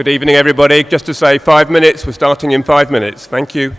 Good evening, everybody. Just to say 5 minutes, we're starting in 5 minutes. Thank you.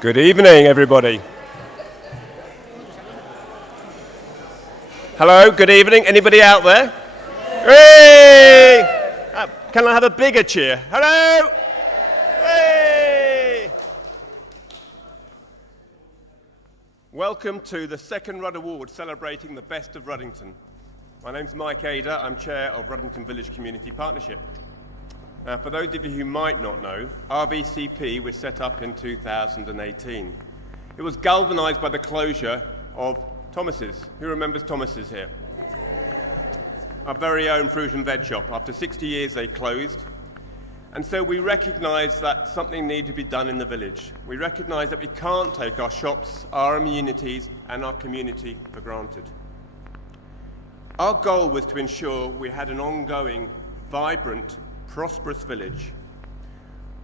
Good evening, everybody. Hello, good evening. Anybody out there? Hey! Can I have a bigger cheer? Hello! Hey! Welcome to the second Rudd Award, celebrating the best of Ruddington. My name's Mike Ada, I'm Chair of Ruddington Village Community Partnership. For those of you who might not know, RVCP was set up in 2018. It was galvanised by the closure of Thomas's. Who remembers Thomas's here? Yeah. Our very own fruit and veg shop. After 60 years they closed. And so we recognised that something needed to be done in the village. We recognised that we can't take our shops, our amenities and our community for granted. Our goal was to ensure we had an ongoing, vibrant, prosperous village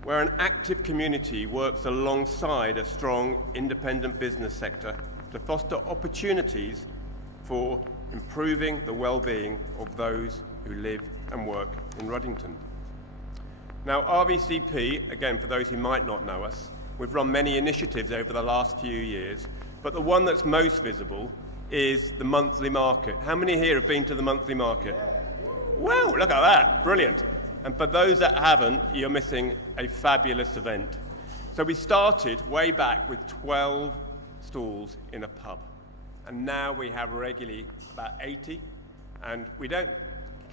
where an active community works alongside a strong independent business sector to foster opportunities for improving the well-being of those who live and work in Ruddington. Now RVCP, again for those who might not know us, we've run many initiatives over the last few years, but the one that's most visible is the monthly market. How many here have been to the monthly market? Wow, look at that, brilliant. And for those that haven't, you're missing a fabulous event. So we started way back with 12 stalls in a pub. And now we have regularly about 80. And we don't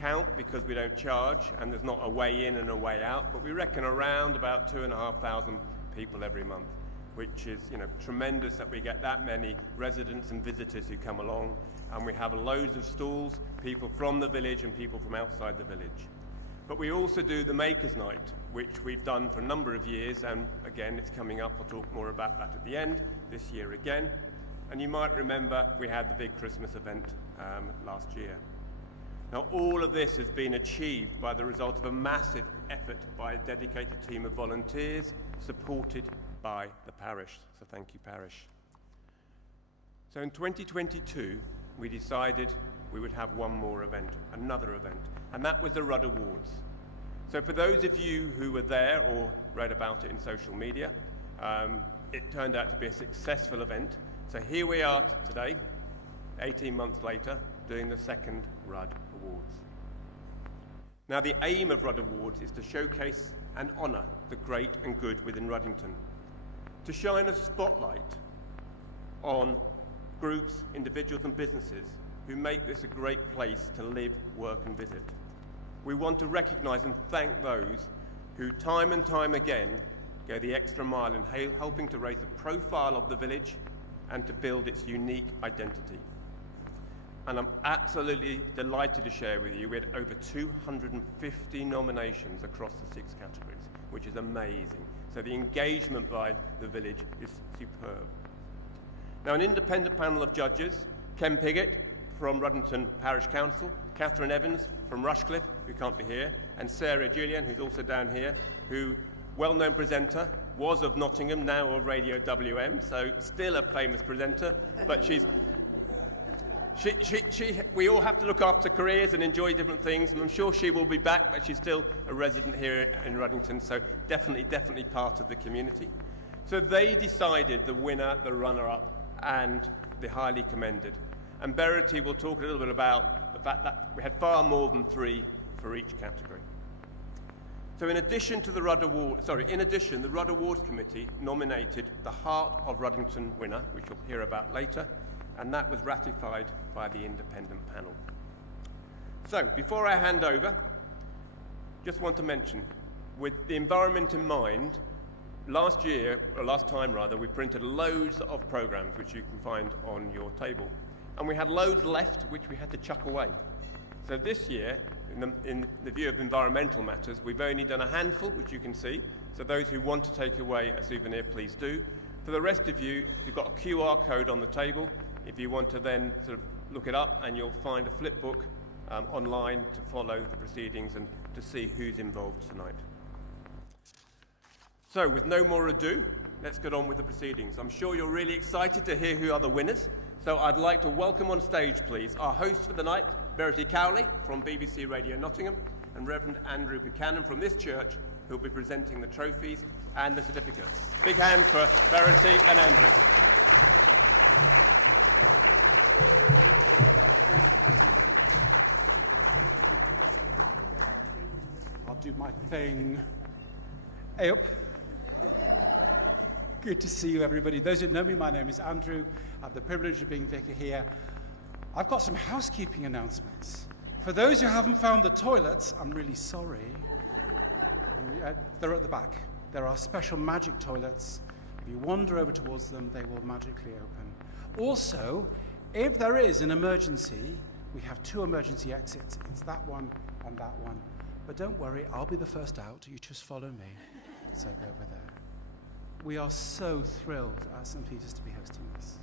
count because we don't charge, and there's not a way in and a way out. But we reckon around about 2,500 people every month, which is tremendous that we get that many residents and visitors who come along. And we have loads of stalls, people from the village and people from outside the village. But we also do the Makers Night, which we've done for a number of years, and again, it's coming up. We'll talk more about that at the end, this year again. And you might remember we had the big Christmas event last year. Now, all of this has been achieved by the result of a massive effort by a dedicated team of volunteers, supported by the parish. So thank you, parish. So in 2022, we decided we would have one more event, another event, and that was the Rudd Awards. So for those of you who were there or read about it in social media, it turned out to be a successful event. So here we are today, 18 months later, doing the second Rudd Awards. Now the aim of Rudd Awards is to showcase and honour the great and good within Ruddington, to shine a spotlight on groups, individuals and businesses who make this a great place to live, work and visit. We want to recognise and thank those who time and time again go the extra mile in helping to raise the profile of the village and to build its unique identity. And I'm absolutely delighted to share with you we had over 250 nominations across the 6 categories, which is amazing. So the engagement by the village is superb. Now, an independent panel of judges, Ken Piggott from Ruddington Parish Council, Catherine Evans from Rushcliffe, who can't be here, and Sarah Julian, who's also down here, who, well-known presenter, was of Nottingham, now of Radio WM, so still a famous presenter, but we all have to look after careers and enjoy different things. I'm sure she will be back, but she's still a resident here in Ruddington, so definitely part of the community. So they decided the winner, the runner-up, and the highly commended. And Verity will talk a little bit about the fact that we had far more than 3 for each category. So in addition, the Rudd Awards Committee nominated the Heart of Ruddington winner, which we'll hear about later, and that was ratified by the independent panel. So before I hand over, just want to mention, with the environment in mind, last time we printed loads of programmes which you can find on your table. And we had loads left which we had to chuck away. So this year, in the view of environmental matters, we've only done a handful, which you can see. So those who want to take away a souvenir, please do. For the rest of you, we've got a QR code on the table. If you want to then sort of look it up, and you'll find a flip book online to follow the proceedings and to see who's involved tonight. So, with no more ado, let's get on with the proceedings. I'm sure you're really excited to hear who are the winners. So I'd like to welcome on stage, please, our host for the night, Verity Cowley from BBC Radio Nottingham, and Reverend Andrew Buchanan from this church, who will be presenting the trophies and the certificates. Big hand for us. I'll do my thing. Hey. Good to see you, everybody. Those who know me, my name is Andrew. I have the privilege of being vicar here. I've got some housekeeping announcements. For those who haven't found the toilets, I'm really sorry. They're at the back. There are special magic toilets. If you wander over towards them, they will magically open. Also, if there is an emergency, we have 2 emergency exits. It's that one and that one. But don't worry, I'll be the first out. You just follow me. It's okay. We are so thrilled about St. Peter's to be hosting this.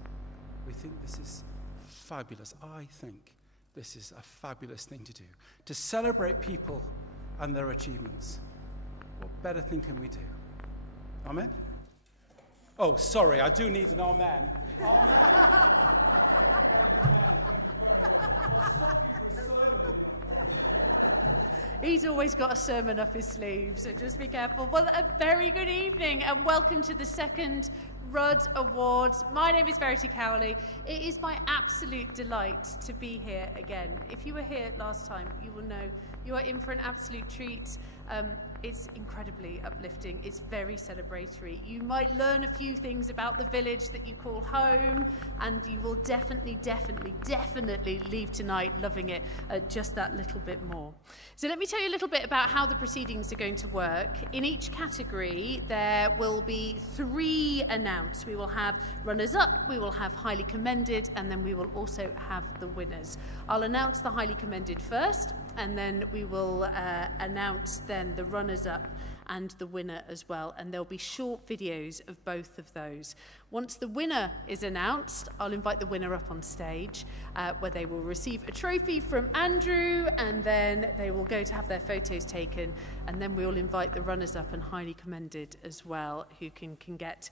We think this is fabulous. I think this is a fabulous thing to do. To celebrate people and their achievements. What better thing can we do? Amen? Oh, sorry, I do need an amen. I'll stop you for a sermon. He's always got a sermon up his sleeve, so just be careful. Well, a very good evening and welcome to the second Rudd Awards. My name is Verity Cowley. It is my absolute delight to be here again. If you were here last time, you will know you are in for an absolute treat. It's incredibly uplifting. It's very celebratory. You might learn a few things about the village that you call home, and you will definitely leave tonight loving it just that little bit more. So let me tell you a little bit about how the proceedings are going to work. In each category, there will be 3 announced. We will have runners-up, we will have highly commended, and then we will also have the winners. I'll announce the highly commended first, and then we will announce then the runners-up and the winner as well. And there'll be short videos of both of those. Once the winner is announced, I'll invite the winner up on stage, where they will receive a trophy from Andrew, and then they will go to have their photos taken, and then we'll invite the runners-up and highly commended as well, who can get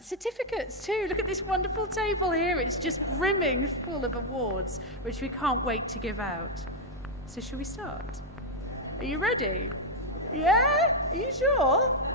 certificates too. Look at this wonderful table here. It's just brimming full of awards, which we can't wait to give out. So shall we start? Are you ready? Yeah? Are you sure?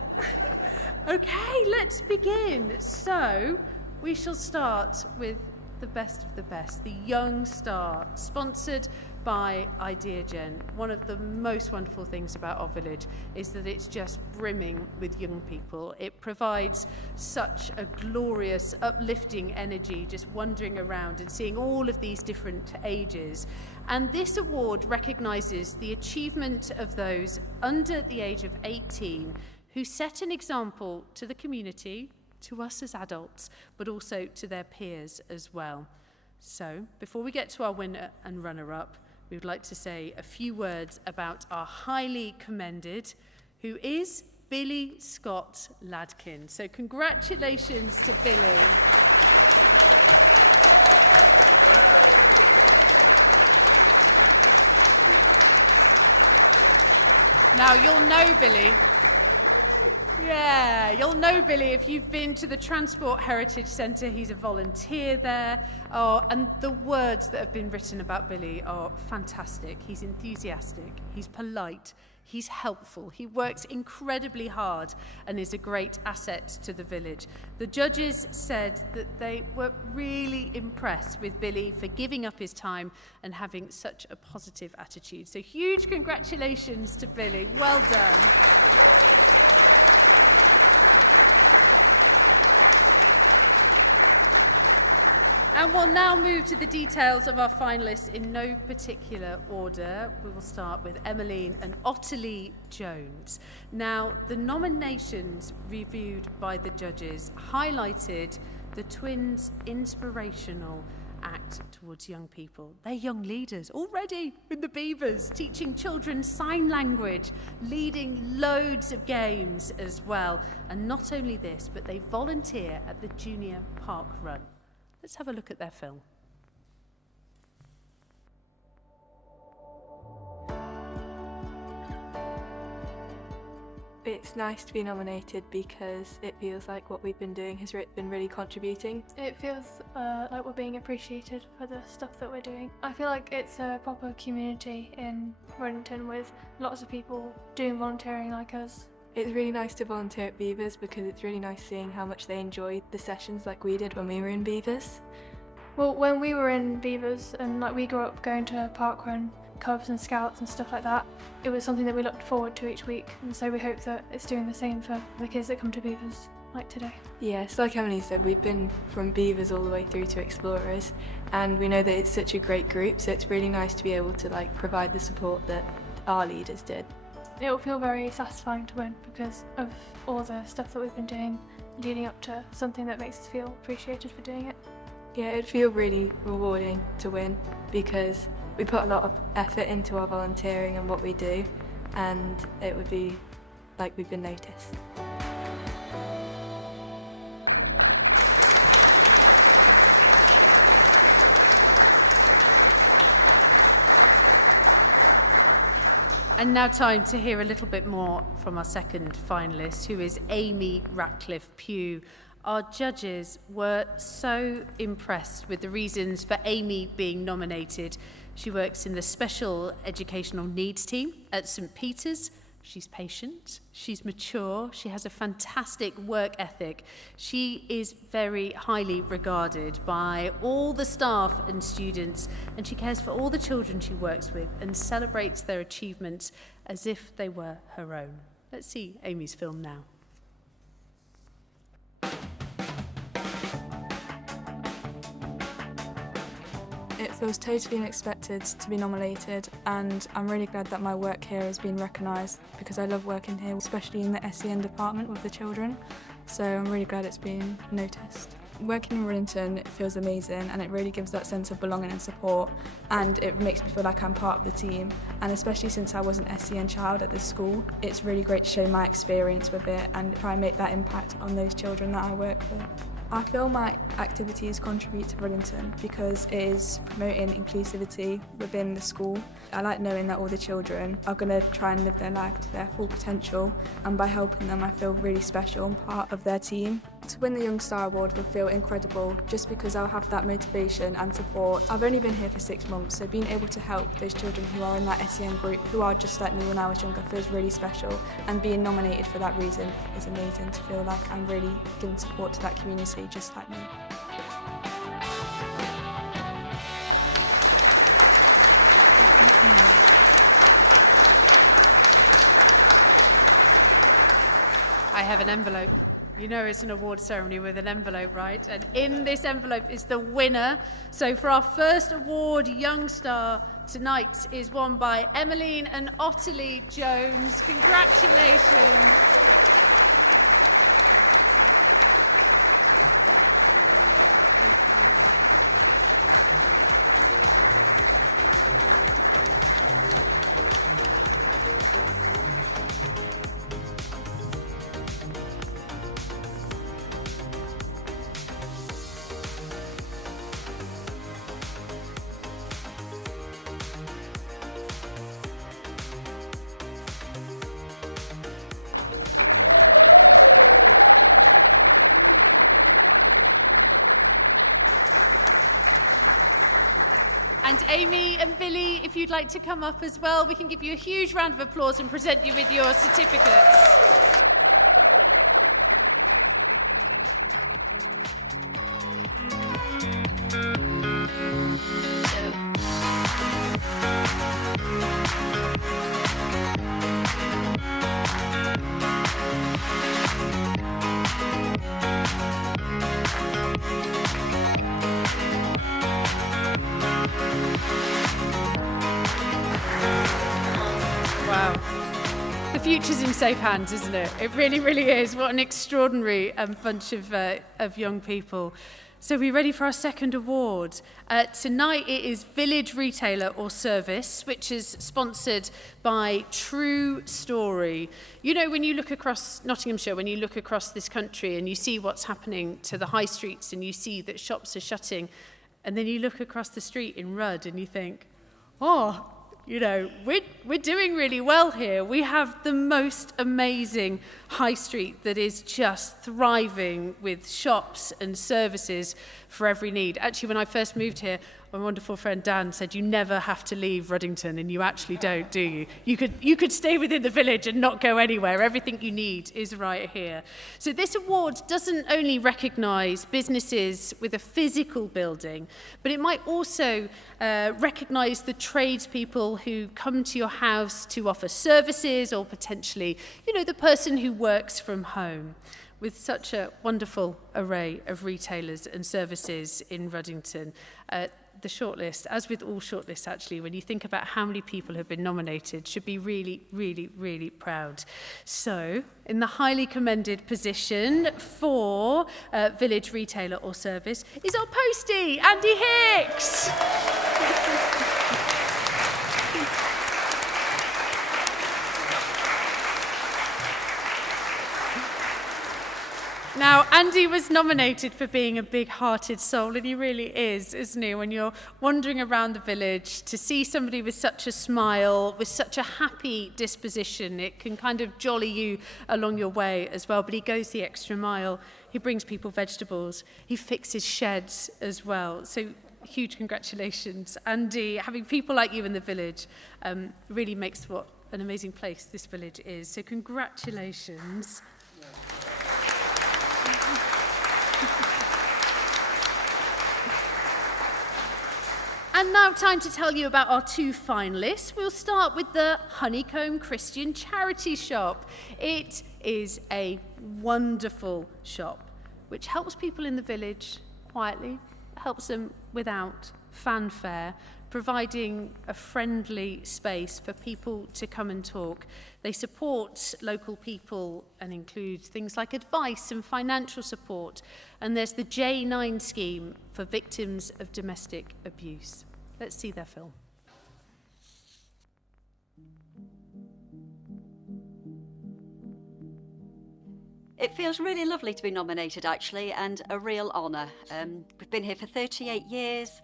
Okay, let's begin. So, we shall start with the best of the best, the Young Star, sponsored by Ideagen. One of the most wonderful things about our village is that it's just brimming with young people. It provides such a glorious, uplifting energy just wandering around and seeing all of these different ages. And this award recognises the achievement of those under the age of 18 who set an example to the community, to us as adults, but also to their peers as well. So, before we get to our winner and runner-up, we would like to say a few words about our highly commended, who is Billy Scott Ladkin. So, congratulations to Billy. Transport Heritage Centre, he's a volunteer there, and the words that have been written about Billy are fantastic. He's enthusiastic, he's polite, he's helpful, he works incredibly hard and is a great asset to the village. The judges said that they were really impressed with Billy for giving up his time and having such a positive attitude. So huge congratulations to Billy. Well done. Details of our finalists in no particular order. We will start with Emmeline and Ottilie Jones. Now, the nominations reviewed by the judges highlighted the twins' inspirational act towards young people. They're young leaders already with the Beavers, teaching children sign language, leading loads of games as well. And not only this, but they volunteer at the Junior Park Run. Let's have a look at their film. It's nice to be nominated because it feels like what we've been doing has been really contributing. It feels like we're being appreciated for the stuff that we're doing. I feel like it's a proper community in Ruddington with lots of people doing volunteering like us. It's really nice to volunteer at Beavers because it's really nice seeing how much they enjoyed the sessions like we did when we were in Beavers. Well, when we were in Beavers and we grew up going to parkrun clubs and scouts and stuff like that, it was something that we looked forward to each week, and so we hope that it's doing the same for the kids that come to Beavers like today. Yes, like Emily said, we've been from Beavers all the way through to Explorers, and we know that it's such a great group, so it's really nice to be able to provide the support that our leaders did. It will feel very satisfying to win because of all the stuff that we've been doing leading up to something that makes us feel appreciated for doing it. Yeah, it'd feel really rewarding to win because we put a lot of effort into our volunteering and what we do, and it would be like we've been noticed. And now time to hear a little bit more from our second finalist, who is Amy Ratcliffe-Pugh. Our judges were so impressed with the reasons for Amy being nominated. She works in the Special Educational Needs team at St Peter's. She's patient, she's mature, she has a fantastic work ethic. She is very highly regarded by all the staff and students, and she cares for all the children she works with and celebrates their achievements as if they were her own. Let's see Amy's film now. It feels totally unexpected to be nominated, and I'm really glad that my work here has been recognised because I love working here, especially in the SEN department with the children, so I'm really glad it's been noticed. Working in Runnington, it feels amazing, and it really gives that sense of belonging and support, and it makes me feel like I'm part of the team, and especially since I was an SEN child at this school, it's really great to share my experience with it and try and make that impact on those children that I work with. I feel my activities contribute to Runnington because it is promoting inclusivity within the school. I like knowing that all the children are going to try and live their life to their full potential, and by helping them I feel really special and part of their team. To win the Young Star Award would feel incredible just because I'll have that motivation and support. I've only been here for 6 months, so being able to help those children who are in that SEN group who are just like me when I was younger feels really special, and being nominated for that reason is amazing to feel like I'm really giving support to that community just like me. Ceremony with an envelope, right? And in this envelope is the winner. So for our first award, Young Star, tonight is won by Emmeline and Ottilie Jones. Congratulations. To come up as well, we can give you a huge round of applause and present you with your certificates. The future's in safe hands, isn't it? It really, really is. What an extraordinary bunch of young people. So we're ready for our second award. Tonight it is Village Retailer or Service, which is sponsored by True Story. You know, when you look across Nottinghamshire, when you look across this country and you see what's happening to the high streets and you see that shops are shutting, and then you look across the street in Rudd and you think, oh, you know, we're doing really well here. We have the most amazing high street that is just thriving with shops and services for every need. Actually, when I first moved here, My wonderful friend Dan said you never have to leave Ruddington, and you actually don't, do you? You could stay within the village and not go anywhere. Everything you need is right here. So this award doesn't only recognise businesses with a physical building, but it might also recognise the tradespeople who come to your house to offer services, or potentially, the person who works from home. With such a wonderful array of retailers and services in Ruddington, the shortlist, as with all shortlists actually, when you think about how many people have been nominated, should be really, really, really proud. So, in the highly commended position for village retailer or service is our postie, Andy Hicks. Now, Andy was nominated for being a big-hearted soul, and he really is, isn't he? When you're wandering around the village, to see somebody with such a smile, with such a happy disposition, it can kind of jolly you along your way as well. But he goes the extra mile. He brings people vegetables. He fixes sheds as well. So huge congratulations, Andy. Having people like you in the village really makes what an amazing place this village is. So congratulations. And now time to tell you about our two finalists. We'll start with the Honeycomb Christian Charity Shop. It is a wonderful shop which helps people in the village quietly, helps them without fanfare, providing a friendly space for people to come and talk. They support local people and include things like advice and financial support. And there's the J9 scheme for victims of domestic abuse. Let's see their film. It feels really lovely to be nominated, actually, and a real honour. We've been here for 38 years,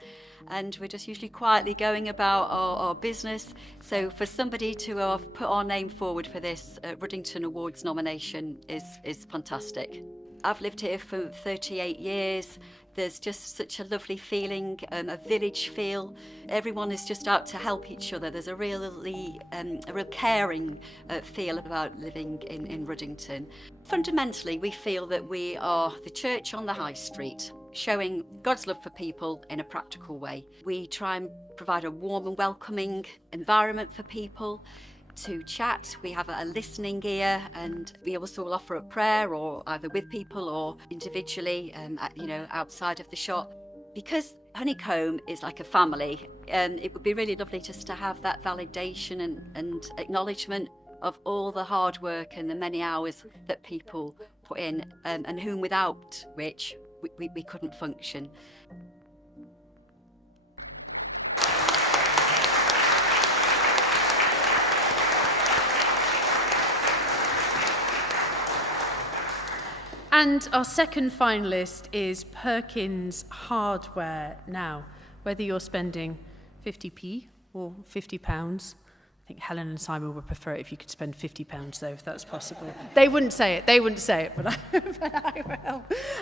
and we're just usually quietly going about our business. So for somebody to have put our name forward for this Ruddington Awards nomination is fantastic. I've lived here for 38 years. There's just such a lovely feeling, a village feel. Everyone is just out to help each other. There's a real caring feel about living in Ruddington. Fundamentally, we feel that we are the church on the high street, showing God's love for people in a practical way. We try and provide a warm and welcoming environment for people to chat. We have a listening ear, and we also will offer a prayer, or either with people or individually, outside of the shop. Because Honeycomb is like a family, it would be really lovely just to have that validation and acknowledgement of all the hard work and the many hours that people put in, and whom without which we couldn't function. And our second finalist is Perkins Hardware. Now, whether you're spending 50p or £50, I think Helen and Simon would prefer it if you could spend £50 though, if that's possible. They wouldn't say it, but I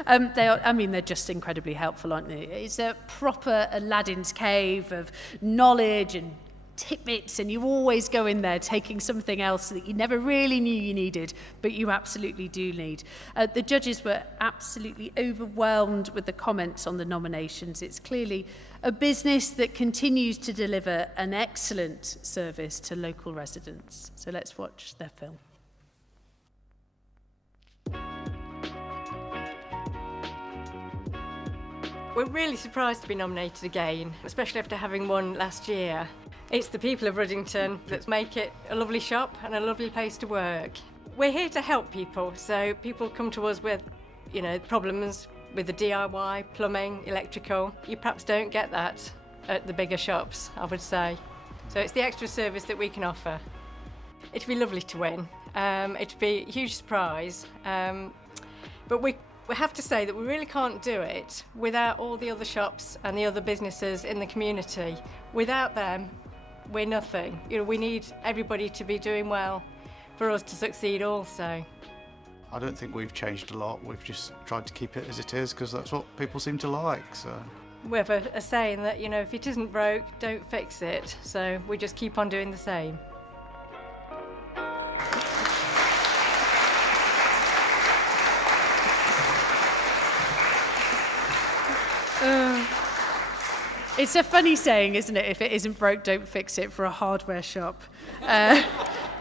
will. They're just incredibly helpful, aren't they? It's a proper Aladdin's cave of knowledge and tidbits, and you always go in there taking something else that you never really knew you needed, but you absolutely do need. The judges were absolutely overwhelmed with the comments on the nominations. It's clearly a business that continues to deliver an excellent service to local residents. So let's watch their film. We're really surprised to be nominated again, especially after having won last year. It's the people of Ruddington that make it a lovely shop and a lovely place to work. We're here to help people, so people come to us with, problems with the DIY, plumbing, electrical. You perhaps don't get that at the bigger shops, I would say. So it's the extra service that we can offer. It'd be lovely to win. It'd be a huge surprise, but we have to say that we really can't do it without all the other shops and the other businesses in the community. Without them, we're nothing. We need everybody to be doing well for us to succeed also. I don't think we've changed a lot. We've just tried to keep it as it is because that's what people seem to like. So We have a saying that, if it isn't broke, don't fix it. So we just keep on doing the same. It's a funny saying, isn't it? If it isn't broke, don't fix it, for a hardware shop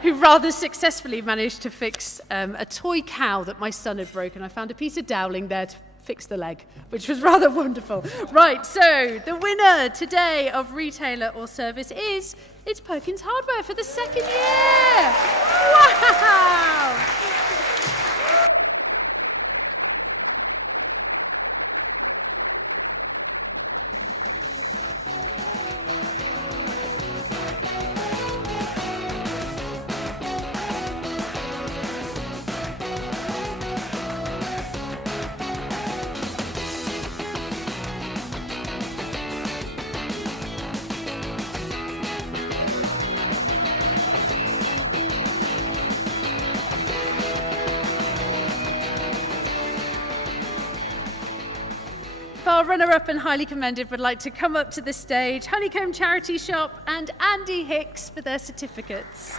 who rather successfully managed to fix a toy cow that my son had broken. I found a piece of dowling there to fix the leg, which was rather wonderful. Right, so the winner today of retailer or service is it's Perkins Hardware for the second year. Wow! Our runner-up and highly commended would like to come up to the stage, Honeycomb Charity Shop and Andy Hicks for their certificates.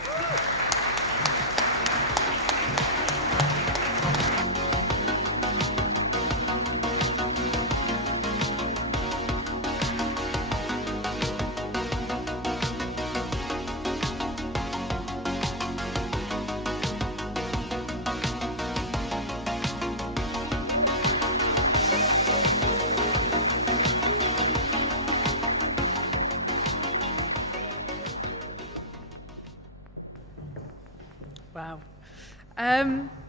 Wow.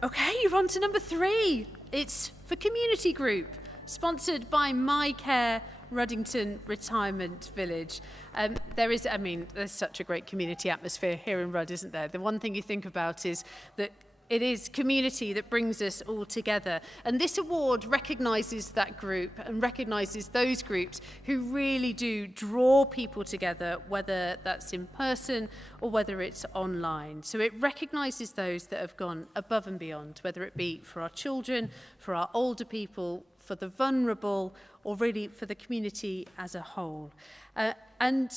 Okay, you're on to number 3. It's for Community Group, sponsored by My Care Ruddington Retirement Village. There's such a great community atmosphere here in Rudd, isn't there? The one thing you think about is that it is community that brings us all together. And this award recognises that group and recognises those groups who really do draw people together, whether that's in person or whether it's online. So it recognises those that have gone above and beyond, whether it be for our children, for our older people, for the vulnerable, or really for the community as a whole. And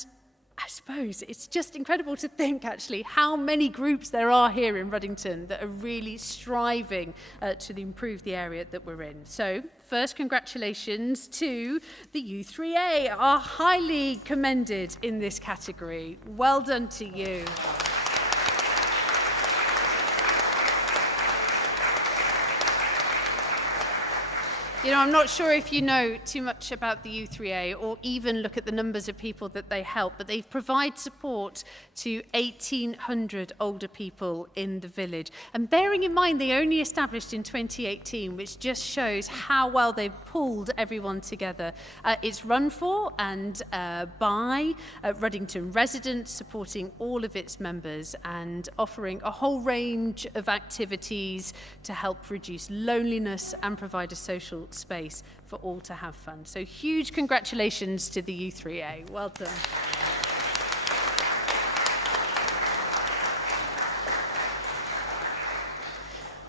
I suppose it's just incredible to think, actually, how many groups there are here in Ruddington that are really striving to improve the area that we're in. So, first, congratulations to the U3A, are highly commended in this category. Well done to you. I'm not sure if you know too much about the U3A or even look at the numbers of people that they help, but they provide support to 1,800 older people in the village. And bearing in mind they only established in 2018, which just shows how well they've pulled everyone together. It's run for and by Ruddington residents, supporting all of its members and offering a whole range of activities to help reduce loneliness and provide a social space for all to have fun. So huge congratulations to the U3A. Well done.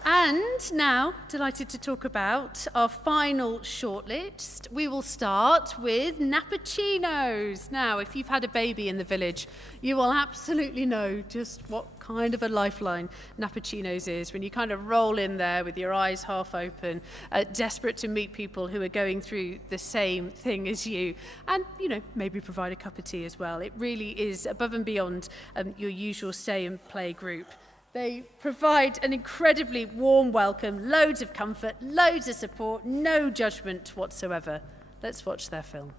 And now, delighted to talk about our final shortlist. We will start with Nappuccinos. Now, if you've had a baby in the village, you will absolutely know just what kind of a lifeline Nappuccinos is when you kind of roll in there with your eyes half open, desperate to meet people who are going through the same thing as you, and, maybe provide a cup of tea as well. It really is above and beyond your usual stay and play group. They provide an incredibly warm welcome, loads of comfort, loads of support, no judgment whatsoever. Let's watch their film.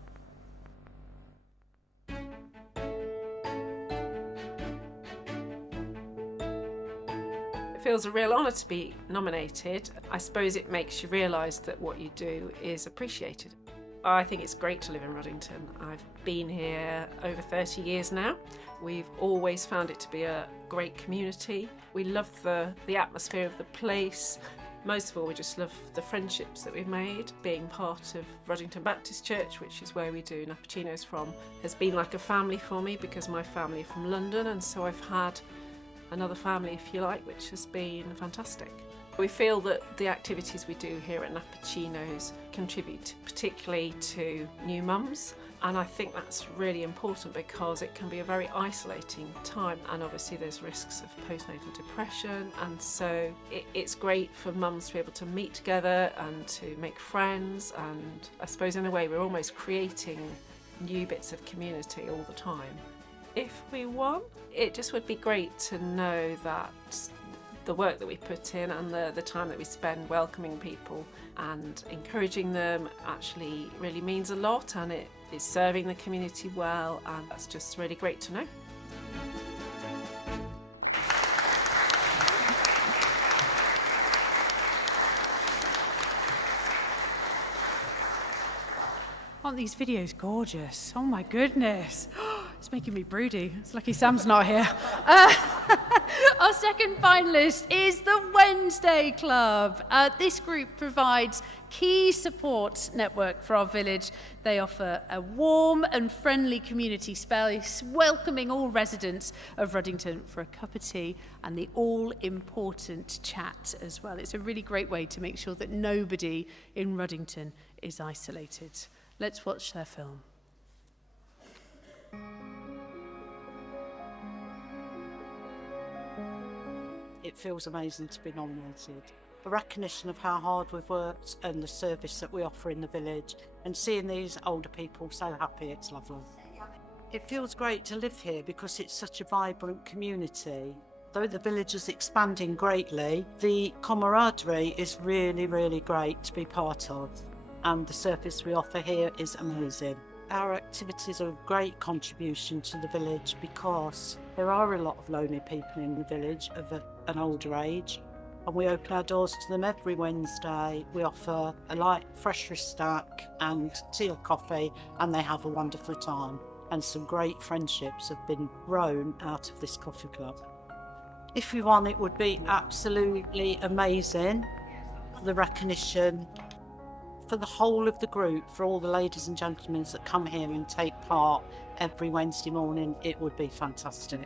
It feels a real honour to be nominated. I suppose it makes you realise that what you do is appreciated. I think it's great to live in Ruddington. I've been here over 30 years now. We've always found it to be a great community. We love the atmosphere of the place. Most of all, we just love the friendships that we've made. Being part of Ruddington Baptist Church, which is where we do Nappuccinos from, has been like a family for me because my family are from London, and so I've had another family, if you like, which has been fantastic. We feel that the activities we do here at Nappuccino's contribute particularly to new mums, and I think that's really important because it can be a very isolating time, and obviously there's risks of postnatal depression, and so it's great for mums to be able to meet together and to make friends, and I suppose in a way we're almost creating new bits of community all the time. If we won, it just would be great to know that the work that we put in and the time that we spend welcoming people and encouraging them actually really means a lot, and it is serving the community well, and that's just really great to know. Aren't these videos gorgeous? Oh my goodness. It's making me broody. It's lucky Sam's not here. Our second finalist is the Wednesday Club. This group provides key support network for our village. They offer a warm and friendly community space, welcoming all residents of Ruddington for a cup of tea and the all-important chat as well. It's a really great way to make sure that nobody in Ruddington is isolated. Let's watch their film. It feels amazing to be nominated. A recognition of how hard we've worked and the service that we offer in the village, and seeing these older people so happy, it's lovely. It feels great to live here because it's such a vibrant community. Though the village is expanding greatly, the camaraderie is really, really great to be part of, and the service we offer here is amazing. Our activities are a great contribution to the village because there are a lot of lonely people in the village of an older age, and we open our doors to them every Wednesday. We offer a light fresh stack and tea or coffee, and they have a wonderful time, and some great friendships have been grown out of this coffee club. If we won, it would be absolutely amazing. The recognition for the whole of the group, for all the ladies and gentlemen that come here and take part every Wednesday morning, it would be fantastic.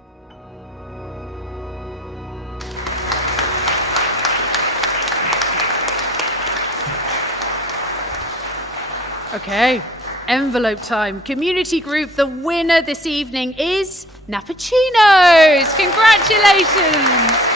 Okay, envelope time. Community group, the winner this evening is Nappuccino's. Congratulations.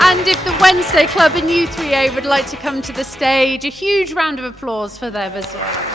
And if the Wednesday Club in U3A would like to come to the stage, a huge round of applause for them as well.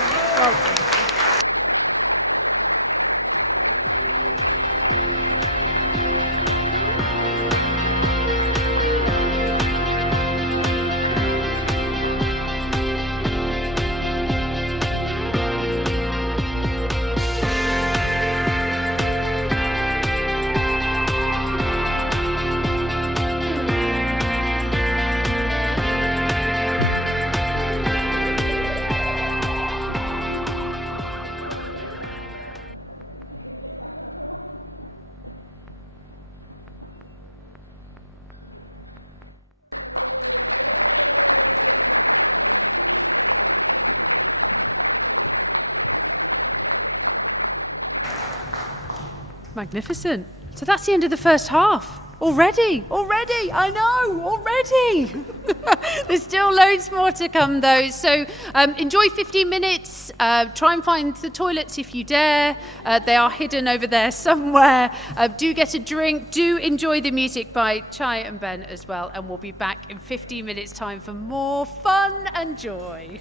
Magnificent. So that's the end of the first half. Already, I know, already. There's still loads more to come though. So enjoy 15 minutes. Try and find the toilets if you dare. They are hidden over there somewhere. Do get a drink. Do enjoy the music by Chai and Ben as well. And we'll be back in 15 minutes time for more fun and joy.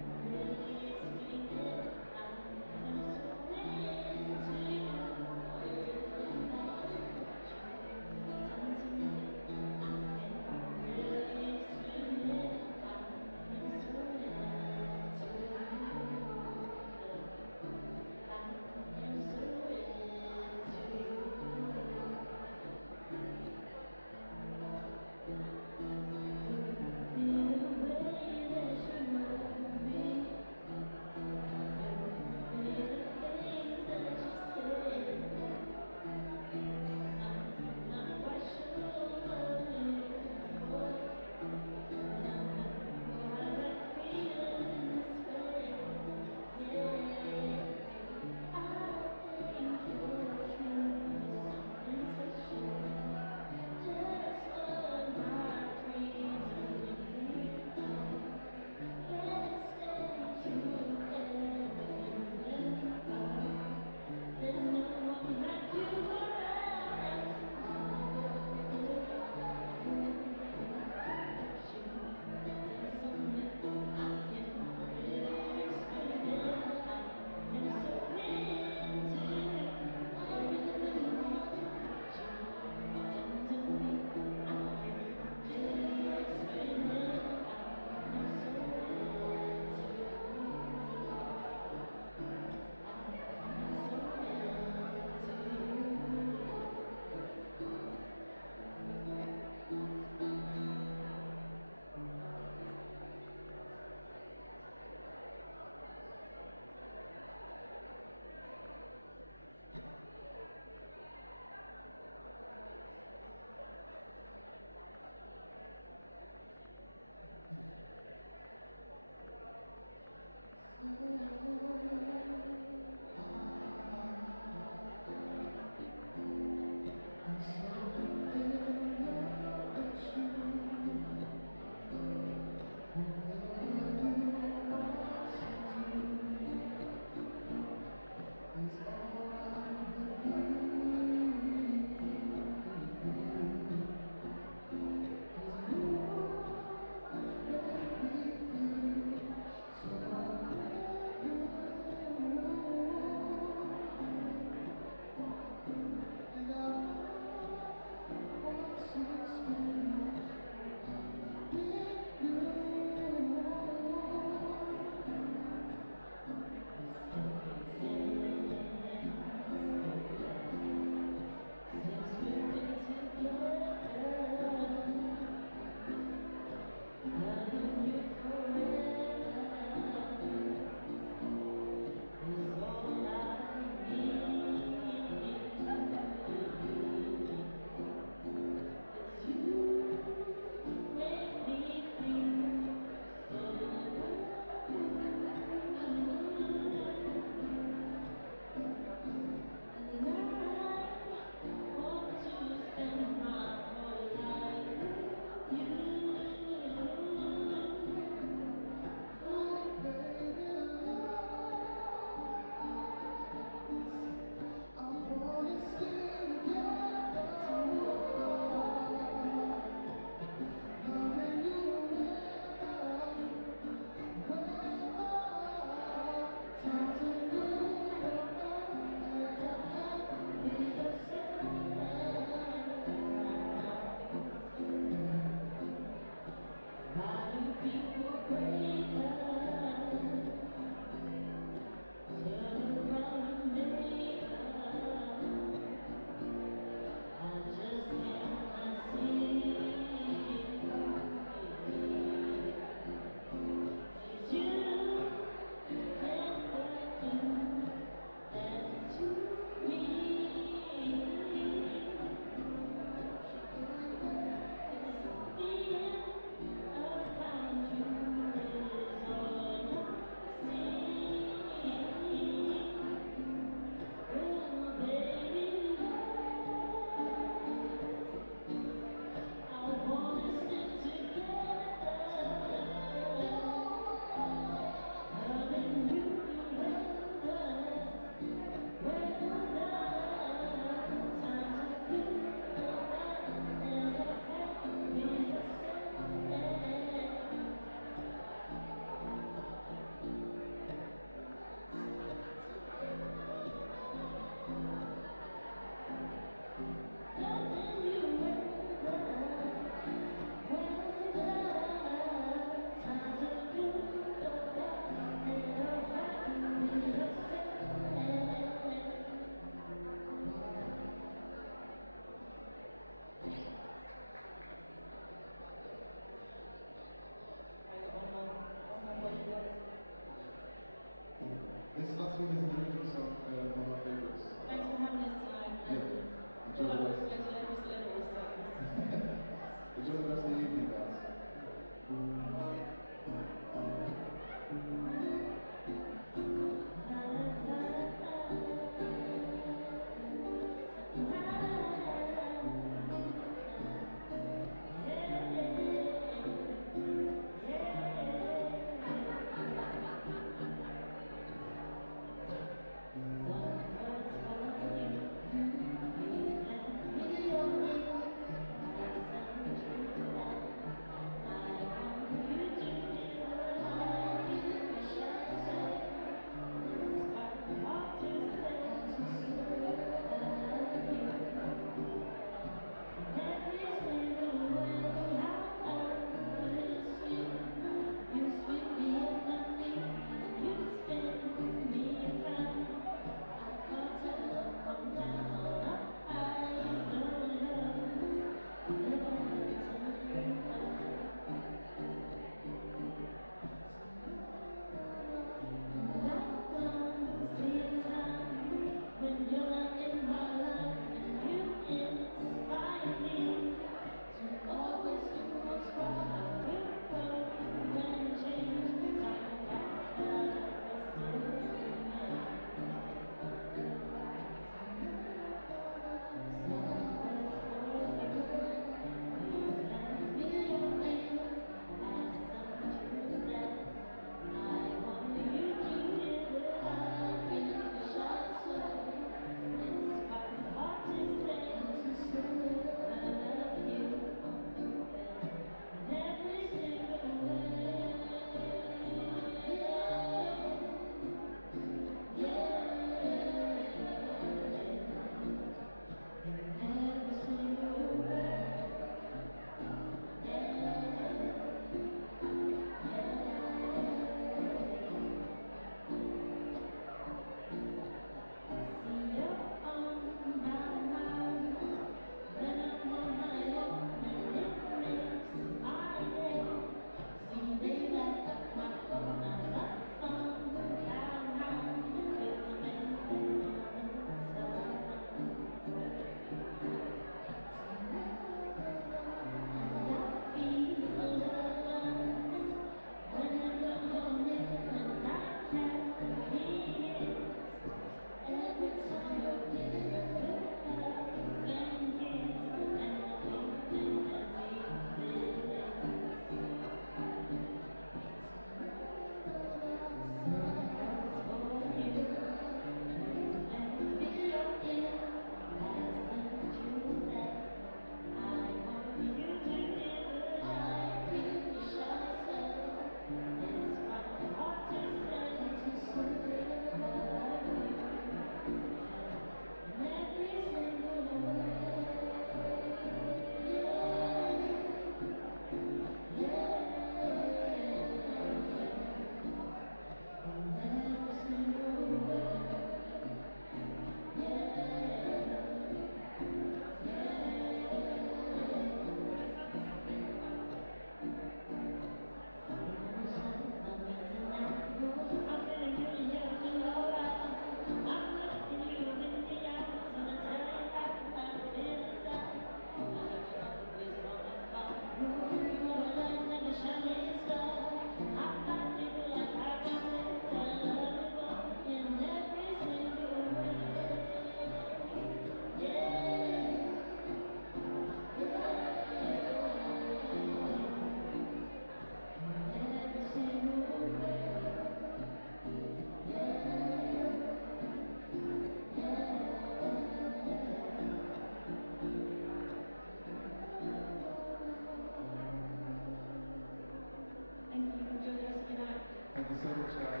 so much, guys.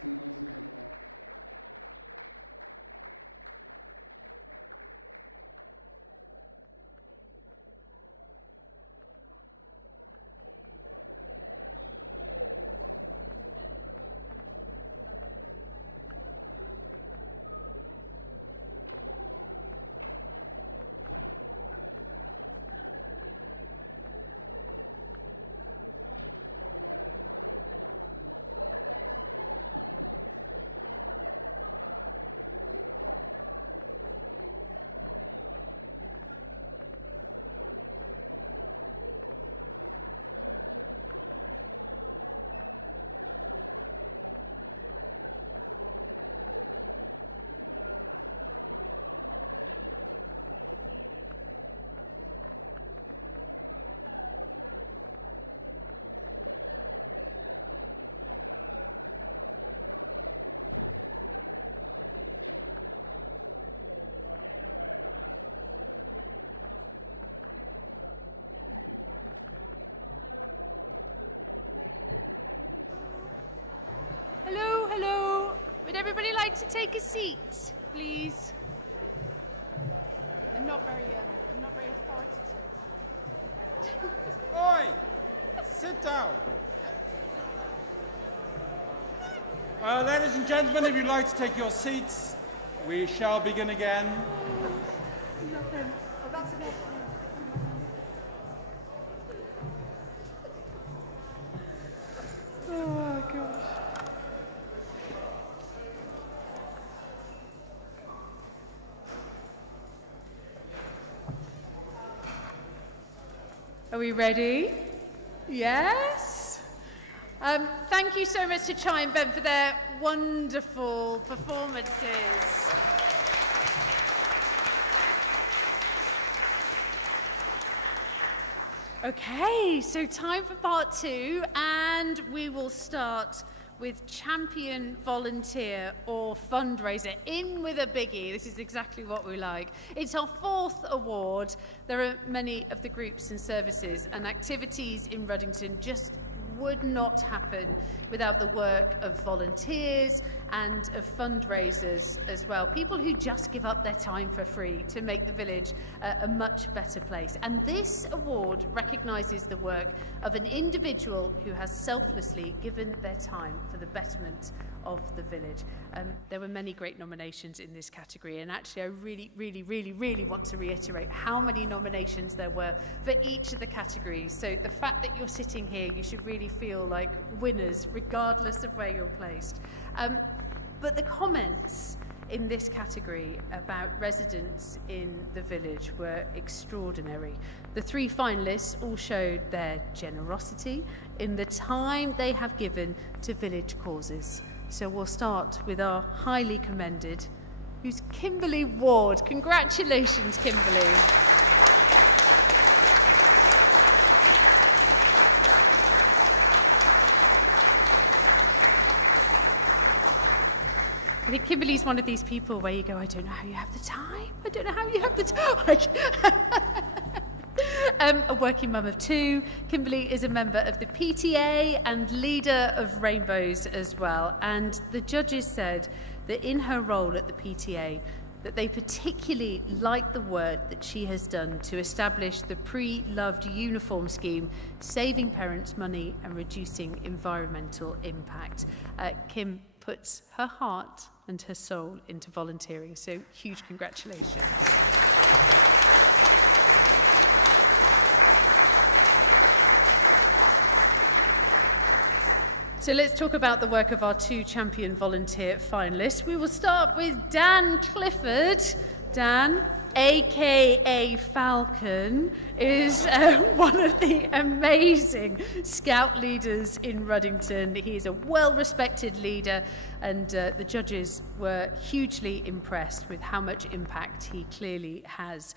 See you next week. Ladies and gentlemen, if you'd like to take your seats, we shall begin again. Are we ready? Yes? Thank you so much to Chai and Ben for their wonderful performances. Okay, so time for part 2, and we will start with Champion Volunteer or Fundraiser. In with a biggie. This is exactly what we like. It's our 4th award. There are many of the groups and services and activities in Ruddington just would not happen without the work of volunteers and of fundraisers as well. People who just give up their time for free to make the village a much better place. And this award recognises the work of an individual who has selflessly given their time for the betterment of the village. There were many great nominations in this category, and actually I really want to reiterate how many nominations there were for each of the categories. So the fact that you're sitting here, you should really feel like winners regardless of where you're placed. But the comments in this category about residents in the village were extraordinary. The 3 finalists all showed their generosity in the time they have given to village causes. So we'll start with our highly commended, who's Kimberly Ward. Congratulations, Kimberly. Kimberly's one of these people where you go, I don't know how you have the time. I don't know how you have the time. A working mum of 2, Kimberly is a member of the PTA and leader of Rainbows as well. And the judges said that in her role at the PTA, that they particularly like the work that she has done to establish the pre-loved uniform scheme, saving parents money and reducing environmental impact. Kim puts her heart and her soul into volunteering, so huge congratulations. So let's talk about the work of our 2 champion volunteer finalists. We will start with Dan Clifford. Dan, aka Falcon, is one of the amazing scout leaders in Ruddington. He's a well-respected leader, and the judges were hugely impressed with how much impact he clearly has.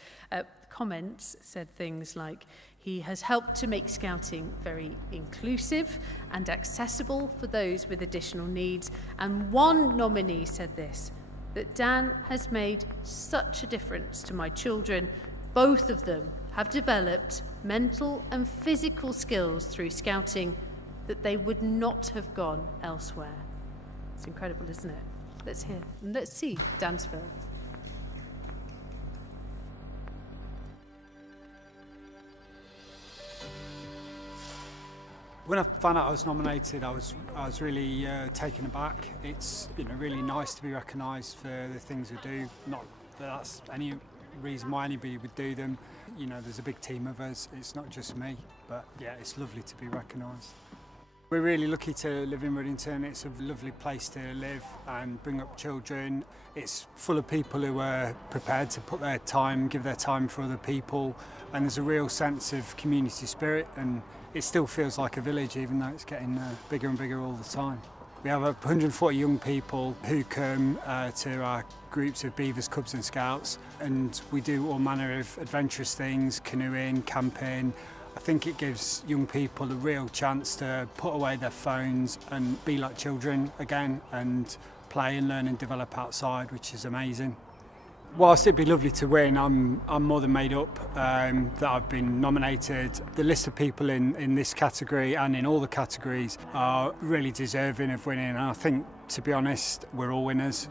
Comments said things like, he has helped to make scouting very inclusive and accessible for those with additional needs. And one nominee said this, that Dan has made such a difference to my children. Both of them have developed mental and physical skills through scouting, that they would not have gone elsewhere. It's incredible, isn't it? Let's hear and let's see Dan's film. When I found out I was nominated, I was really taken aback. It's really nice to be recognised for the things we do. Not that that's any reason why anybody would do them. There's a big team of us. It's not just me, but yeah, it's lovely to be recognised. We're really lucky to live in Ruddington. It's a lovely place to live and bring up children. It's full of people who are prepared to put their time, give their time for other people, and there's a real sense of community spirit, and it still feels like a village, even though it's getting bigger and bigger all the time. We have 140 young people who come to our groups of Beavers, Cubs and Scouts, and we do all manner of adventurous things, canoeing, camping. I think it gives young people a real chance to put away their phones and be like children again and play and learn and develop outside, which is amazing. Whilst it'd be lovely to win, I'm more than made up that I've been nominated. The list of people in this category and in all the categories are really deserving of winning, and I think, to be honest, we're all winners.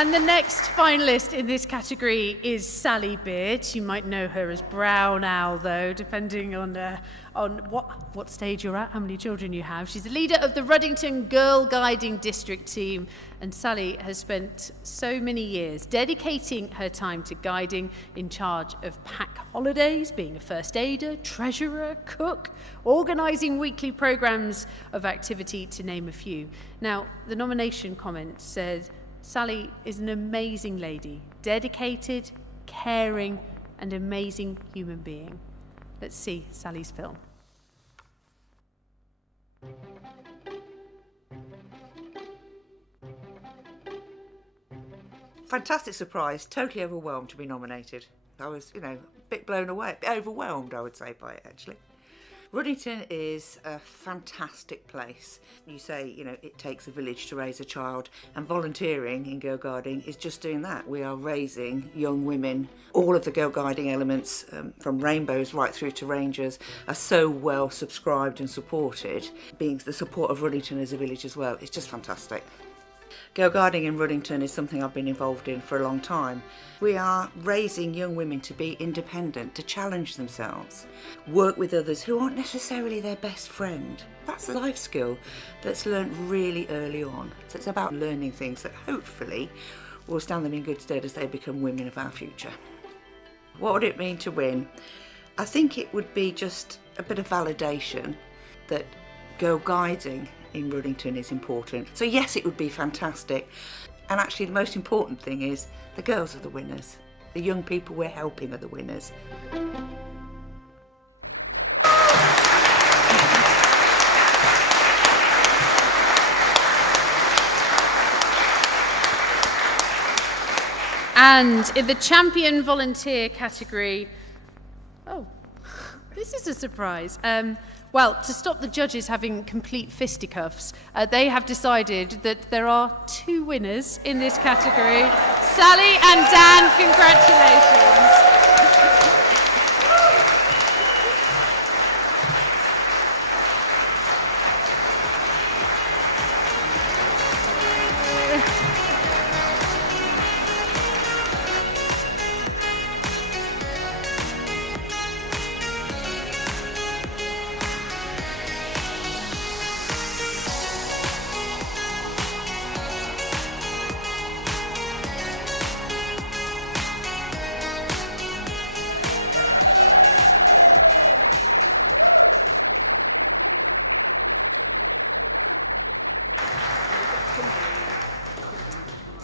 And the next finalist in this category is Sally Beard. You might know her as Brown Owl, though, depending on what stage you're at, how many children you have. She's the leader of the Ruddington Girl Guiding District team, and Sally has spent so many years dedicating her time to guiding, in charge of pack holidays, being a first aider, treasurer, cook, organising weekly programmes of activity, to name a few. Now, the nomination comment says, Sally is an amazing lady, dedicated, caring, and amazing human being. Let's see Sally's film. Fantastic surprise, totally overwhelmed to be nominated. I was, a bit blown away, overwhelmed, I would say, by it, actually. Ruddington is a fantastic place. You say, it takes a village to raise a child, and volunteering in Girl Guiding is just doing that. We are raising young women. All of the Girl Guiding elements, from rainbows right through to rangers, are so well subscribed and supported. Being the support of Ruddington as a village as well, it's just fantastic. Girl Guiding in Ruddington is something I've been involved in for a long time. We are raising young women to be independent, to challenge themselves, work with others who aren't necessarily their best friend. That's a life skill that's learnt really early on. So it's about learning things that hopefully will stand them in good stead as they become women of our future. What would it mean to win? I think it would be just a bit of validation that Girl Guiding in Ruddington is important. So yes, it would be fantastic. And actually the most important thing is the girls are the winners. The young people we're helping are the winners. And in the champion volunteer category, this is a surprise. Well, to stop the judges having complete fisticuffs, they have decided that there are two winners in this category. Sally and Dan, congratulations.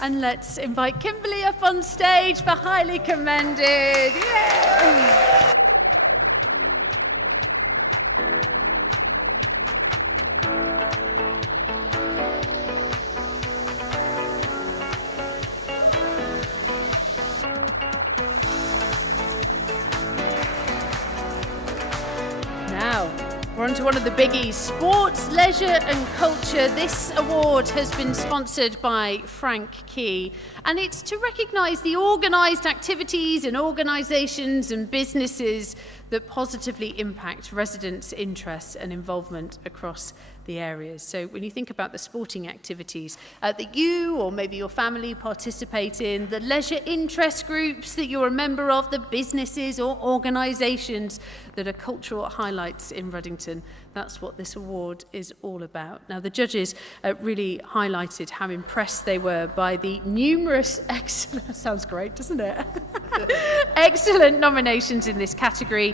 And let's invite Kimberly up on stage for Highly Commended. Now, we're on to to one of the biggies, sports, leisure and culture. This award has been sponsored by Frank Key, and it's to recognise the organised activities and organisations and businesses that positively impact residents' interests and involvement across the areas. So when you think about the sporting activities that you or maybe your family participate in, the leisure interest groups that you're a member of, the businesses or organisations that are cultural highlights in Ruddington, that's what this award is all about. Now, the judges really highlighted how impressed they were by the numerous excellent, sounds great, doesn't it? Excellent nominations in this category,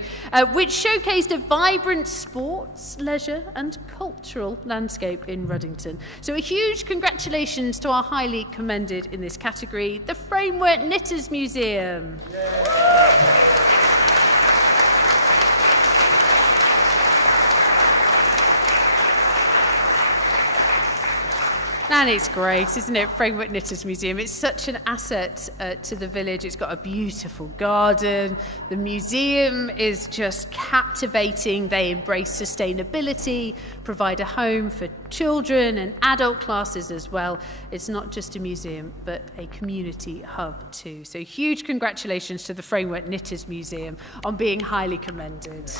which showcased a vibrant sports, leisure and cultural landscape in Ruddington. So a huge congratulations to our highly commended in this category, the Framework Knitters Museum. And it's great, isn't it? Framework Knitters Museum. It's such an asset to the village. It's got a beautiful garden. The museum is just captivating. They embrace sustainability, provide a home for children and adult classes as well. It's not just a museum, but a community hub too. So huge congratulations to the Framework Knitters Museum on being highly commended.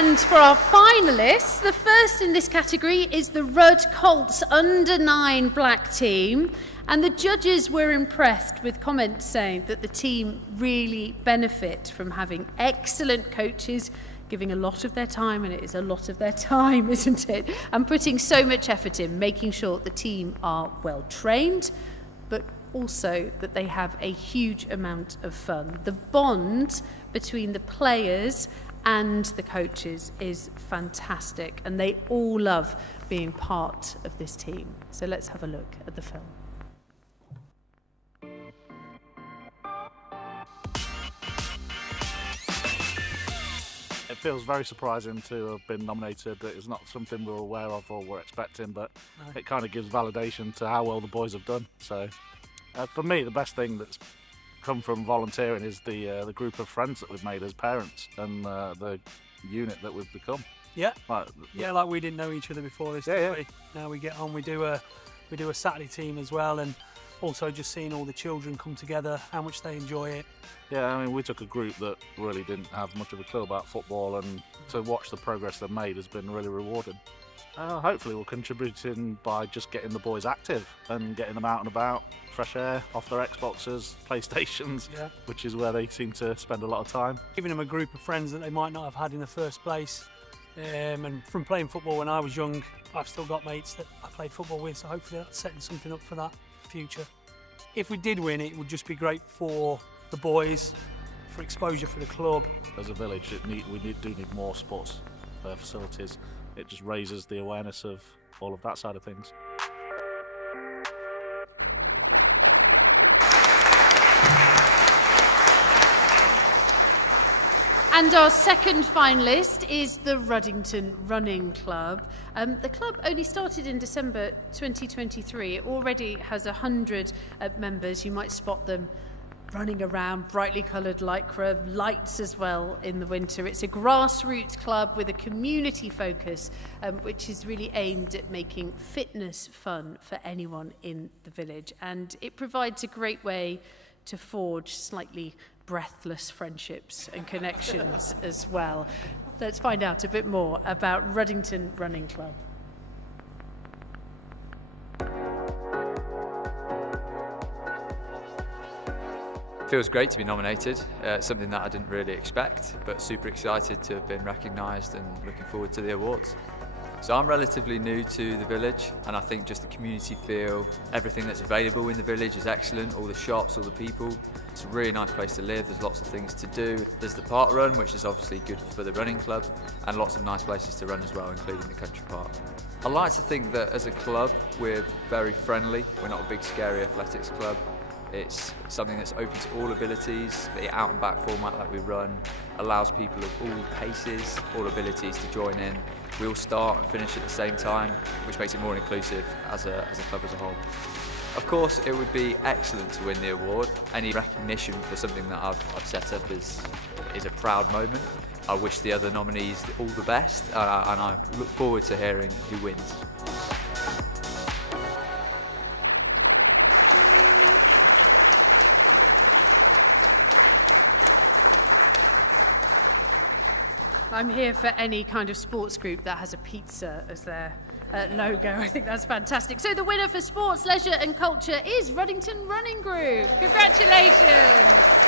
And for our finalists, the first in this category is the Rudd Colts Under-9 Black team. And the judges were impressed with comments saying that the team really benefit from having excellent coaches, giving a lot of their time, and it is a lot of their time, isn't it? And putting so much effort in, making sure the team are well trained, but also that they have a huge amount of fun. The bond between the players and the coaches is fantastic, and they all love being part of this team. So let's have a look at the film. It feels very surprising to have been nominated. It's not something we were aware of or were expecting, but it kind of gives validation to how well the boys have done. So for me, the best thing that's come from volunteering is the group of friends that we've made as parents and the unit that we've become. Yeah, like we didn't know each other before this. Yeah. Now we get on. We do a Saturday team as well, and also just seeing all the children come together, how much they enjoy it. Yeah, I mean, we took a group that really didn't have much of a clue about football, and to watch the progress they've made has been really rewarding. Hopefully we're contributing by just getting the boys active and getting them out and about, fresh air, off their Xboxes, PlayStations, which is where they seem to spend a lot of time. Giving them a group of friends that they might not have had in the first place. And from playing football when I was young, I've still got mates that I played football with, so hopefully that's setting something up for that future. If we did win, it would just be great for the boys, for exposure for the club. As a village, we do need more sports facilities. It just raises the awareness of all of that side of things. And our second finalist is the Ruddington Running Club. The club only started in December 2023. It already has 100 members. You might spot them running around, brightly coloured lycra, lights as well in the winter. It's a grassroots club with a community focus, which is really aimed at making fitness fun for anyone in the village. And it provides a great way to forge slightly breathless friendships and connections as well. Let's find out a bit more about Ruddington Running Club. It feels great to be nominated, something that I didn't really expect, but super excited to have been recognised and looking forward to the awards. So I'm relatively new to the village, and I think just the community feel, everything that's available in the village is excellent, all the shops, all the people. It's a really nice place to live, there's lots of things to do. There's the park run, which is obviously good for the running club, and lots of nice places to run as well, including the country park. I like to think that as a club, we're very friendly, we're not a big scary athletics club. It's something that's open to all abilities. The out and back format that we run allows people of all paces, all abilities to join in. We all start and finish at the same time, which makes it more inclusive as a club as a whole. Of course, it would be excellent to win the award. Any recognition for something that I've set up is a proud moment. I wish the other nominees all the best, and I look forward to hearing who wins. For any kind of sports group that has a pizza as their logo. I think that's fantastic. So the winner for sports, leisure and culture is Ruddington Running Group. Congratulations!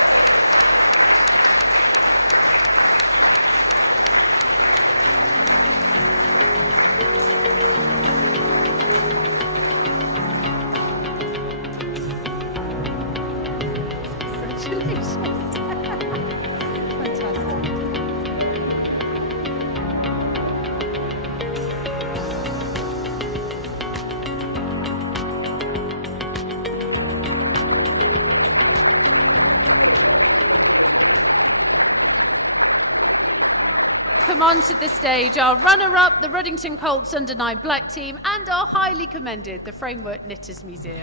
Our runner-up, the Ruddington Colts Under 9 Black Team, and our highly commended, the Framework Knitters Museum.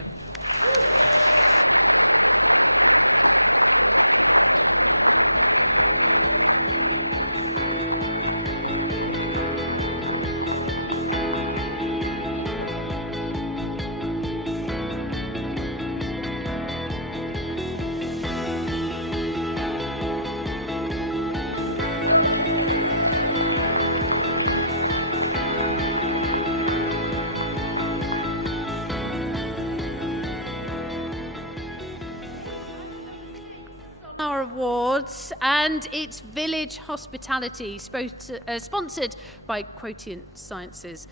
And it's Village Hospitality, sponsored by Quotient Sciences.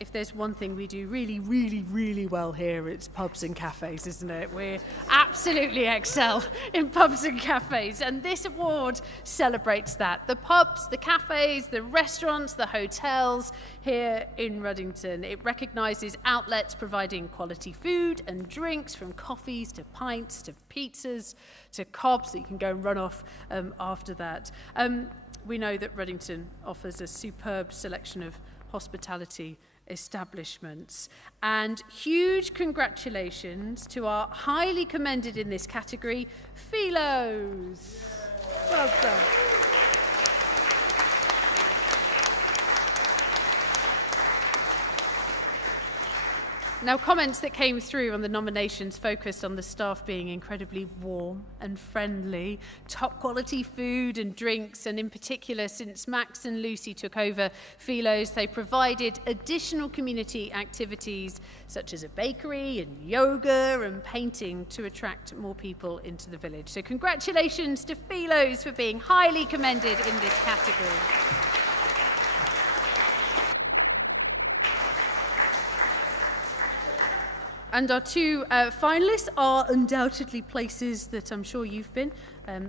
If there's one thing we do really, really, really well here, it's pubs and cafes, isn't it? We absolutely excel in pubs and cafes, and this award celebrates that. The pubs, the cafes, the restaurants, the hotels here in Ruddington. It recognises outlets providing quality food and drinks, from coffees to pints to pizzas to cobs that you can go and run off after that. We know that Ruddington offers a superb selection of hospitality establishments, and huge congratulations to our highly commended in this category, Philos. Now, comments that came through on the nominations focused on the staff being incredibly warm and friendly, top quality food and drinks, and in particular, since Max and Lucy took over Philos, they provided additional community activities such as a bakery and yoga and painting to attract more people into the village. So congratulations to Philos for being highly commended in this category. And our two finalists are undoubtedly places that I'm sure you've been.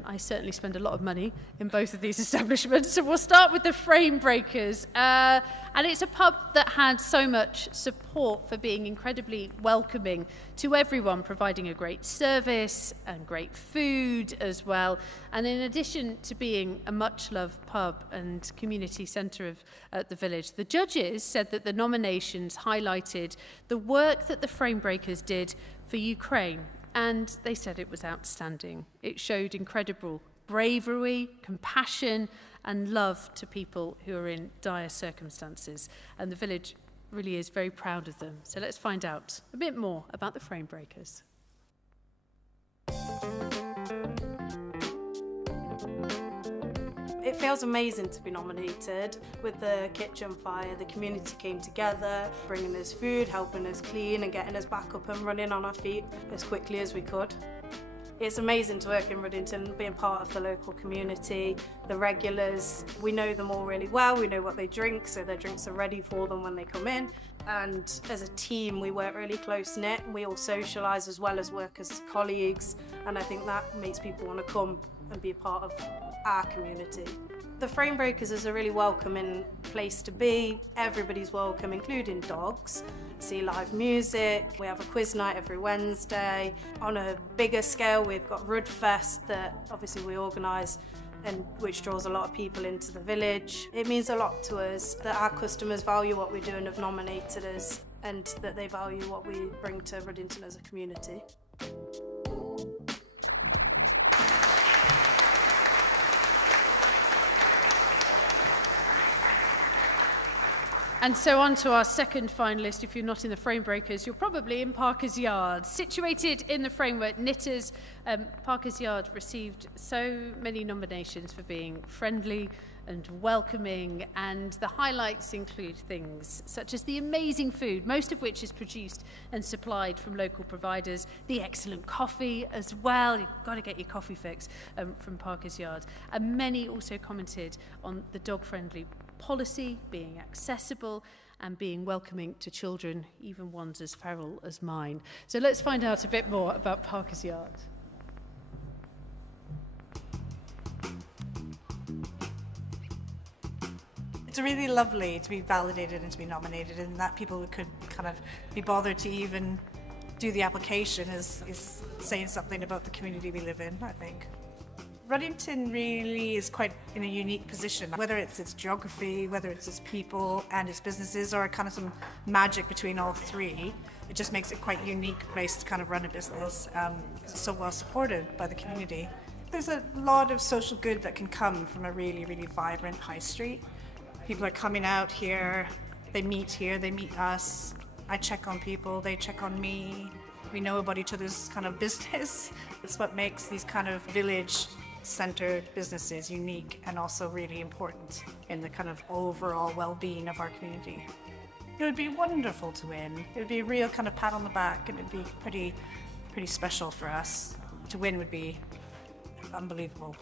I certainly spend a lot of money in both of these establishments. So we'll start with the Frame Breakers. And it's a pub that had so much support for being incredibly welcoming to everyone, providing a great service and great food as well. And in addition to being a much-loved pub and community centre of the village, the judges said that the nominations highlighted the work that the Frame Breakers did for Ukraine. And they said it was outstanding. It showed incredible bravery, compassion, and love to people who are in dire circumstances. And the village really is very proud of them. So let's find out a bit more about the Frame Breakers. It feels amazing to be nominated. With the kitchen fire, the community came together, bringing us food, helping us clean and getting us back up and running on our feet as quickly as we could. It's amazing to work in Ruddington, being part of the local community, the regulars. We know them all really well, we know what they drink, so their drinks are ready for them when they come in. And as a team, we work really close-knit. We all socialise as well as work as colleagues, and I think that makes people want to come and be a part of our community. The Frame Breakers is a really welcoming place to be. Everybody's welcome, including dogs. See live music, we have a quiz night every Wednesday. On a bigger scale, we've got Rudfest that obviously we organise and which draws a lot of people into the village. It means a lot to us that our customers value what we're doing, have nominated us, and that they value what we bring to Ruddington as a community. And so on to our second finalist. If you're not in the Frame Breakers, you're probably in Parker's Yard. Situated in the framework Knitters, Parker's Yard received so many nominations for being friendly and welcoming, and the highlights include things such as the amazing food, most of which is produced and supplied from local providers, the excellent coffee as well, you've got to get your coffee fix from Parker's Yard, and many also commented on the dog-friendly policy, being accessible and being welcoming to children, even ones as feral as mine. So let's find out a bit more about Parker's Yard. It's really lovely to be validated and to be nominated, and that people could kind of be bothered to even do the application is saying something about the community we live in, I think. Ruddington really is quite in a unique position, whether it's its geography, whether it's its people and its businesses, or kind of some magic between all three. It just makes it quite a unique place to kind of run a business. It's so well supported by the community. There's a lot of social good that can come from a really, really vibrant high street. People are coming out here, they meet us. I check on people, they check on me. We know about each other's kind of business. It's what makes these kind of village-centered businesses unique and also really important in the kind of overall well-being of our community. It would be wonderful to win. It would be a real kind of pat on the back, and it would be pretty special for us. To win would be unbelievable.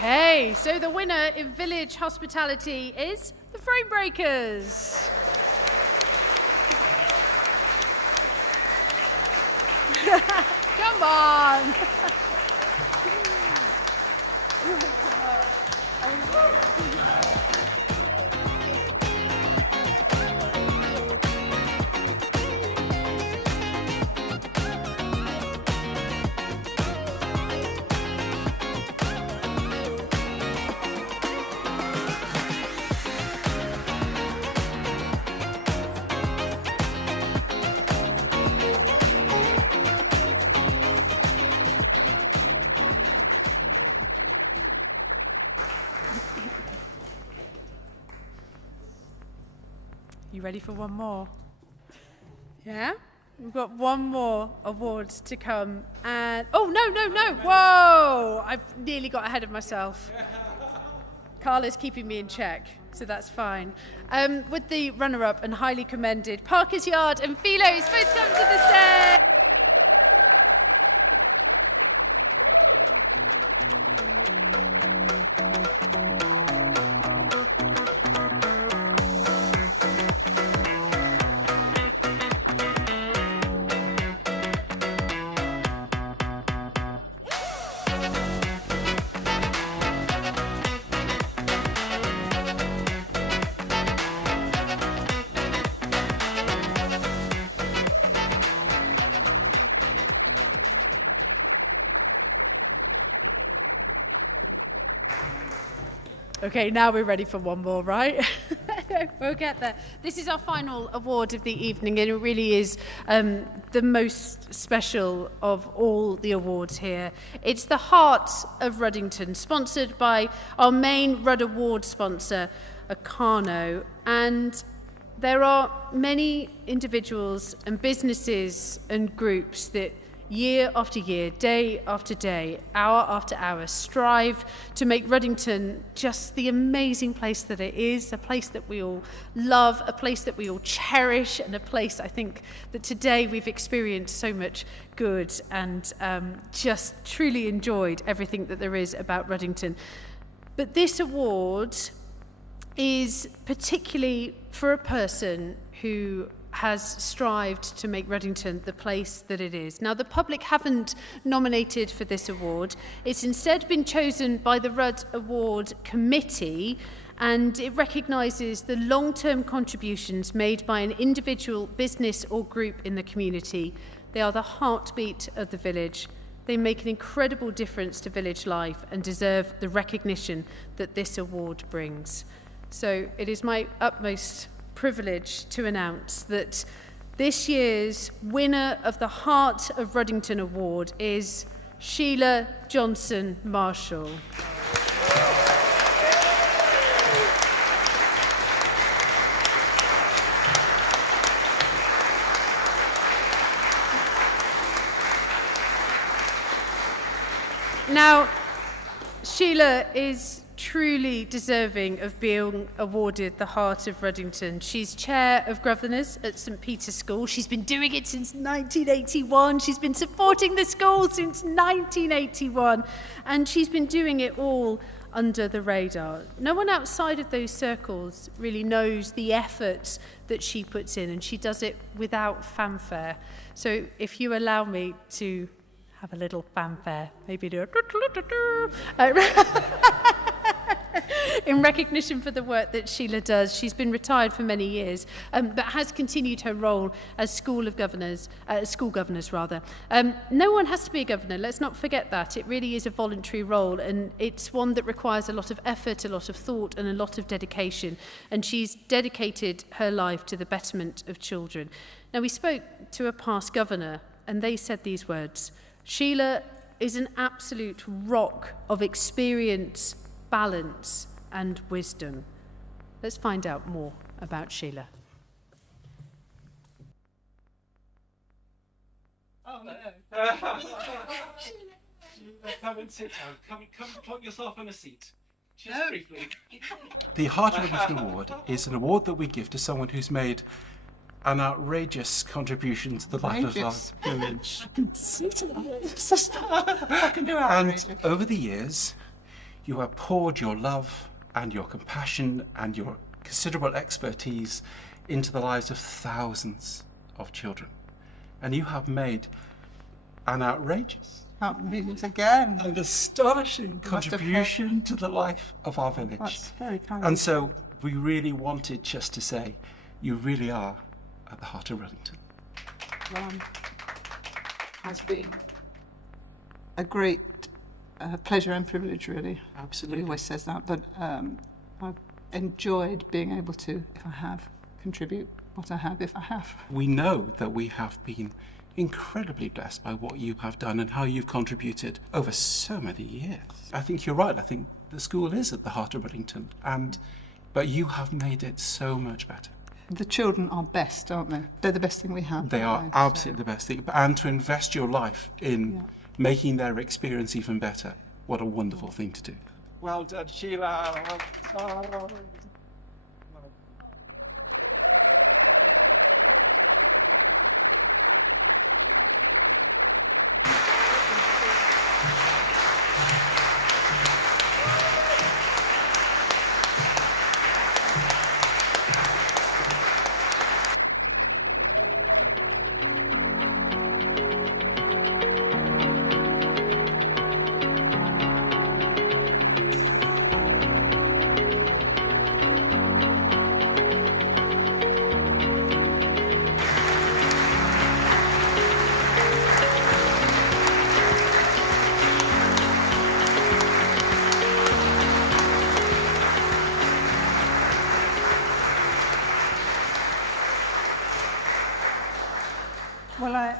Okay, so the winner in Village Hospitality is the Frame Breakers. Come on. You ready for one more? Yeah? We've got one more award to come, and oh no, whoa! I've nearly got ahead of myself. Carla's keeping me in check, so that's fine. With the runner-up and highly commended Parker's Yard and Philo's, both up to the stage. Okay, now we're ready for one more, right? We'll get there. This is our final award of the evening, and it really is the most special of all the awards here. It's the Heart of Ruddington, sponsored by our main Rudd Award sponsor, Acano. And there are many individuals and businesses and groups that year after year, day after day, hour after hour, strive to make Ruddington just the amazing place that it is, a place that we all love, a place that we all cherish, and a place I think that today we've experienced so much good and just truly enjoyed everything that there is about Ruddington. But this award is particularly for a person who has strived to make Ruddington the place that it is. Now, the public haven't nominated for this award. It's instead been chosen by the Rudd Award Committee, and it recognises the long-term contributions made by an individual, business or group in the community. They are the heartbeat of the village. They make an incredible difference to village life and deserve the recognition that this award brings. So it is my utmost privilege to announce that this year's winner of the Heart of Ruddington Award is Sheila Johnson Marshall. Now, Sheila is truly deserving of being awarded the Heart of Ruddington. She's Chair of Governors at St Peter's School. She's been doing it since 1981. She's been supporting the school since 1981. And she's been doing it all under the radar. No one outside of those circles really knows the effort that she puts in, and she does it without fanfare. So if you allow me to have a little fanfare, maybe do a in recognition for the work that Sheila does. She's been retired for many years, but has continued her role as school governors. No one has to be a governor, let's not forget that. It really is a voluntary role, and it's one that requires a lot of effort, a lot of thought, and a lot of dedication. And she's dedicated her life to the betterment of children. Now, we spoke to a past governor, and they said these words: Sheila is an absolute rock of experience, balance and wisdom. Let's find out more about Sheila. Oh, no. Come and sit down. Come plug yourself in a seat. Just briefly. The Heart of Ruddington Award is an award that we give to someone who's made an outrageous contribution to the life of our village. And over the years, you have poured your love and your compassion and your considerable expertise into the lives of thousands of children. And you have made an outrageous, again, an astonishing contribution to the life of our village. That's very kind. And so we really wanted just to say, you really are at the heart of Ruddington. It's been a great pleasure and privilege, really. Absolutely. He always says that, but I've enjoyed being able to, if I have, contribute what I have, if I have. We know that we have been incredibly blessed by what you have done and how you've contributed over so many years. I think you're right. I think the school is at the heart of Ruddington, but you have made it so much better. The children are best, aren't they? They're the best thing we have. They are absolutely the best thing. And to invest your life in making their experience even better, what a wonderful thing to do. Well done, Sheila.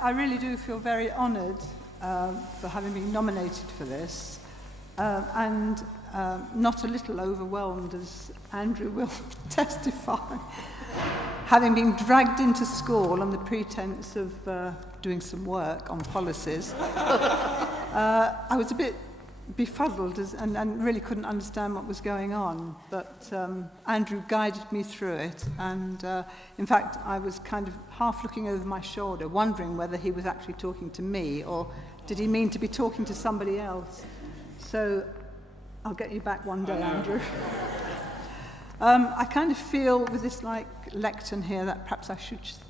I really do feel very honoured for having been nominated for this, and not a little overwhelmed, as Andrew will testify. Having been dragged into school on the pretense of doing some work on policies, I was a bit befuddled and really couldn't understand what was going on, but Andrew guided me through it, and in fact I was kind of half looking over my shoulder, wondering whether he was actually talking to me or did he mean to be talking to somebody else. So I'll get you back one day, Andrew. I kind of feel with this lectern here that perhaps I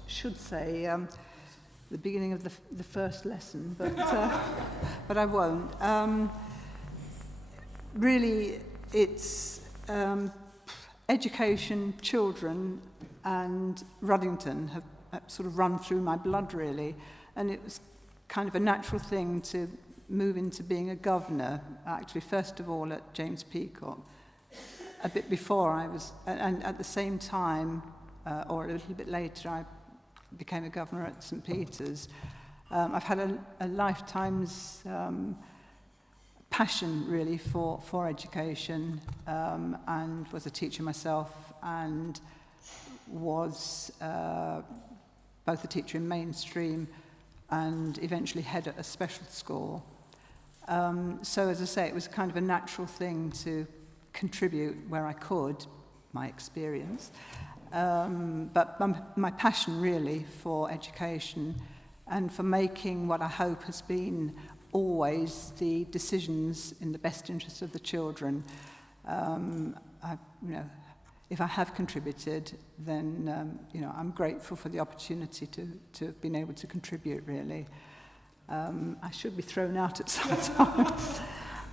should say the beginning of the first lesson, but I won't. Really, it's education, children and Ruddington have sort of run through my blood really, and it was kind of a natural thing to move into being a governor, actually first of all at James Peacock. A bit before I was, and at the same time, or a little bit later, I became a governor at St Peter's. I've had a lifetime's passion really for education, and was a teacher myself, and was both a teacher in mainstream and eventually head at a special school. So as I say, it was kind of a natural thing to contribute where I could, my experience. But my passion really for education and for making what I hope has been always the decisions in the best interest of the children. If I have contributed, then I'm grateful for the opportunity to have been able to contribute really. I should be thrown out at some time,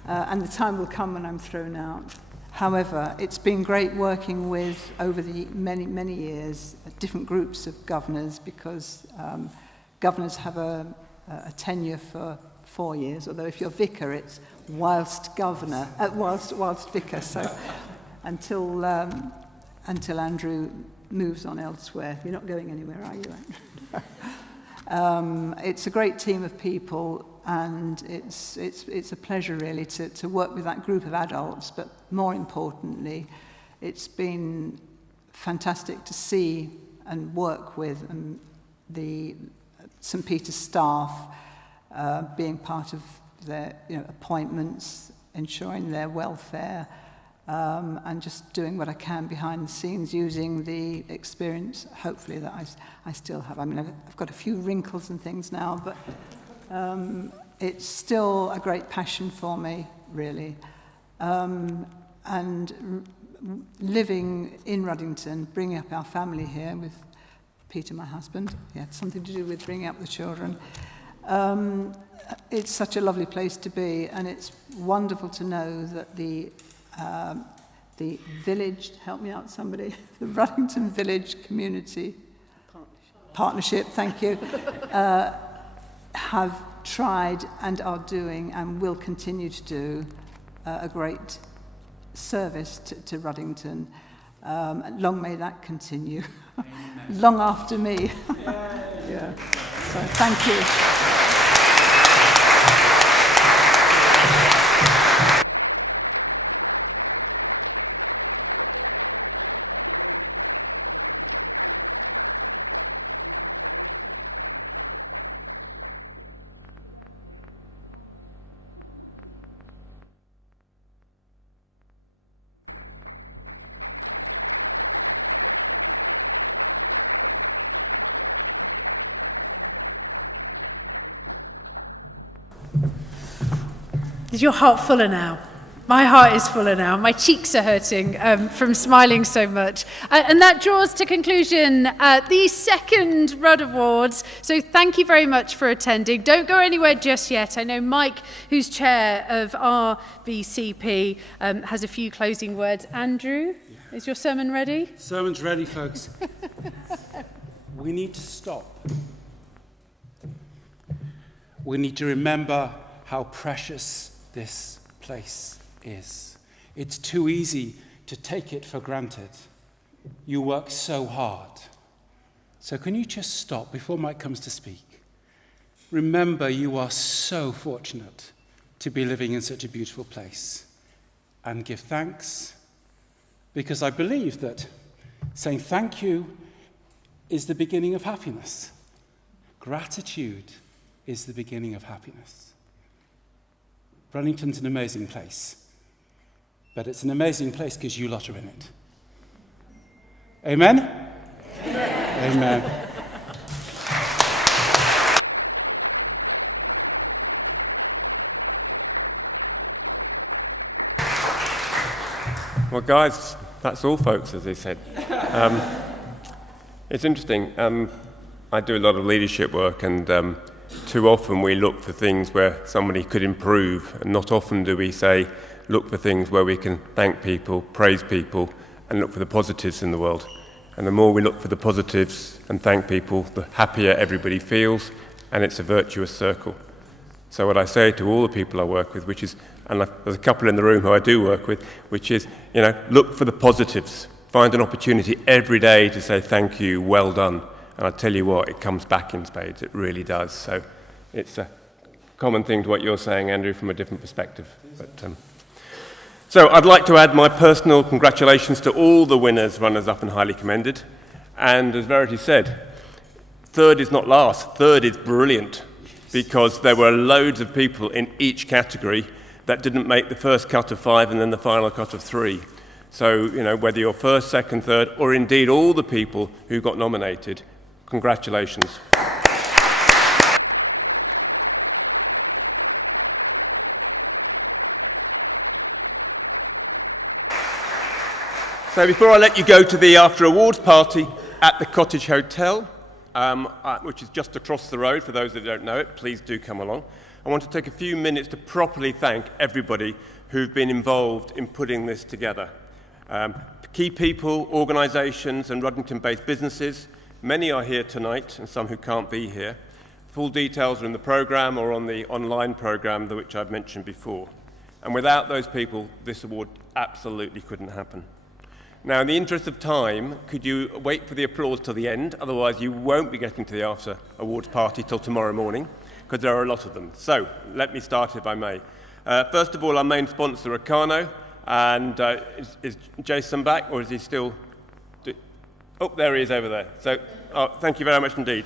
and the time will come when I'm thrown out. However, it's been great working with, over the many, many years, different groups of governors, because governors have a tenure for 4 years, although if you're vicar, it's whilst governor, whilst vicar, so until Andrew moves on elsewhere. You're not going anywhere, are you, Andrew? It's a great team of people, and it's a pleasure really to work with that group of adults, but more importantly, it's been fantastic to see and work with the St Peter's staff, being part of their appointments, ensuring their welfare, and just doing what I can behind the scenes, using the experience, hopefully, that I still have. I mean, I've got a few wrinkles and things now, but it's still a great passion for me, really. And living in Ruddington, bringing up our family here with Peter, my husband, he had something to do with bringing up the children. It's such a lovely place to be, and it's wonderful to know that the village, help me out somebody, the Ruddington Village Community Partnership, thank you, have tried and are doing and will continue to do a great service to Ruddington. Long may that continue, long after me. Yeah. So thank you. Is your heart fuller now? My heart is fuller now. My cheeks are hurting from smiling so much. And that draws to conclusion the second Rudd Awards. So thank you very much for attending. Don't go anywhere just yet. I know Mike, who's chair of RVCP, has a few closing words. Andrew, is your sermon ready? Sermon's ready, folks. We need to stop. We need to remember how precious this place is. It's too easy to take it for granted. You work so hard. So can you just stop before Mike comes to speak? Remember, you are so fortunate to be living in such a beautiful place. And give thanks, because I believe that saying thank you is the beginning of happiness. Gratitude is the beginning of happiness. Ruddington's an amazing place, but it's an amazing place because you lot are in it. Amen? Amen. Amen. Well, guys, that's all, folks, as they said. It's interesting. I do a lot of leadership work, and too often we look for things where somebody could improve, and not often do we say, look for things where we can thank people, praise people, and look for the positives in the world. And the more we look for the positives and thank people, the happier everybody feels, and it's a virtuous circle. So what I say to all the people I work with, which is, and there's a couple in the room who I do work with, which is, look for the positives. Find an opportunity every day to say thank you, well done. And I tell you what, it comes back in spades, it really does. So it's a common thing to what you're saying, Andrew, from a different perspective. So I'd like to add my personal congratulations to all the winners, runners-up and highly commended. And as Verity said, third is not last, third is brilliant, because there were loads of people in each category that didn't make the first cut of 5 and then the final cut of 3. So, whether you're first, second, third, or indeed all the people who got nominated, congratulations. So before I let you go to the after-awards party at the Cottage Hotel, which is just across the road, for those that don't know it, please do come along. I want to take a few minutes to properly thank everybody who've been involved in putting this together. Key people, organisations and Ruddington-based businesses. Many are here tonight and some who can't be here. Full details are in the programme or on the online programme, which I've mentioned before. And without those people, this award absolutely couldn't happen. Now, in the interest of time, could you wait for the applause till the end? Otherwise, you won't be getting to the after awards party till tomorrow morning, because there are a lot of them. So, let me start if I may. First of all, our main sponsor, Acano. And is Jason back, or is he still... Oh, there he is over there. So, thank you very much indeed.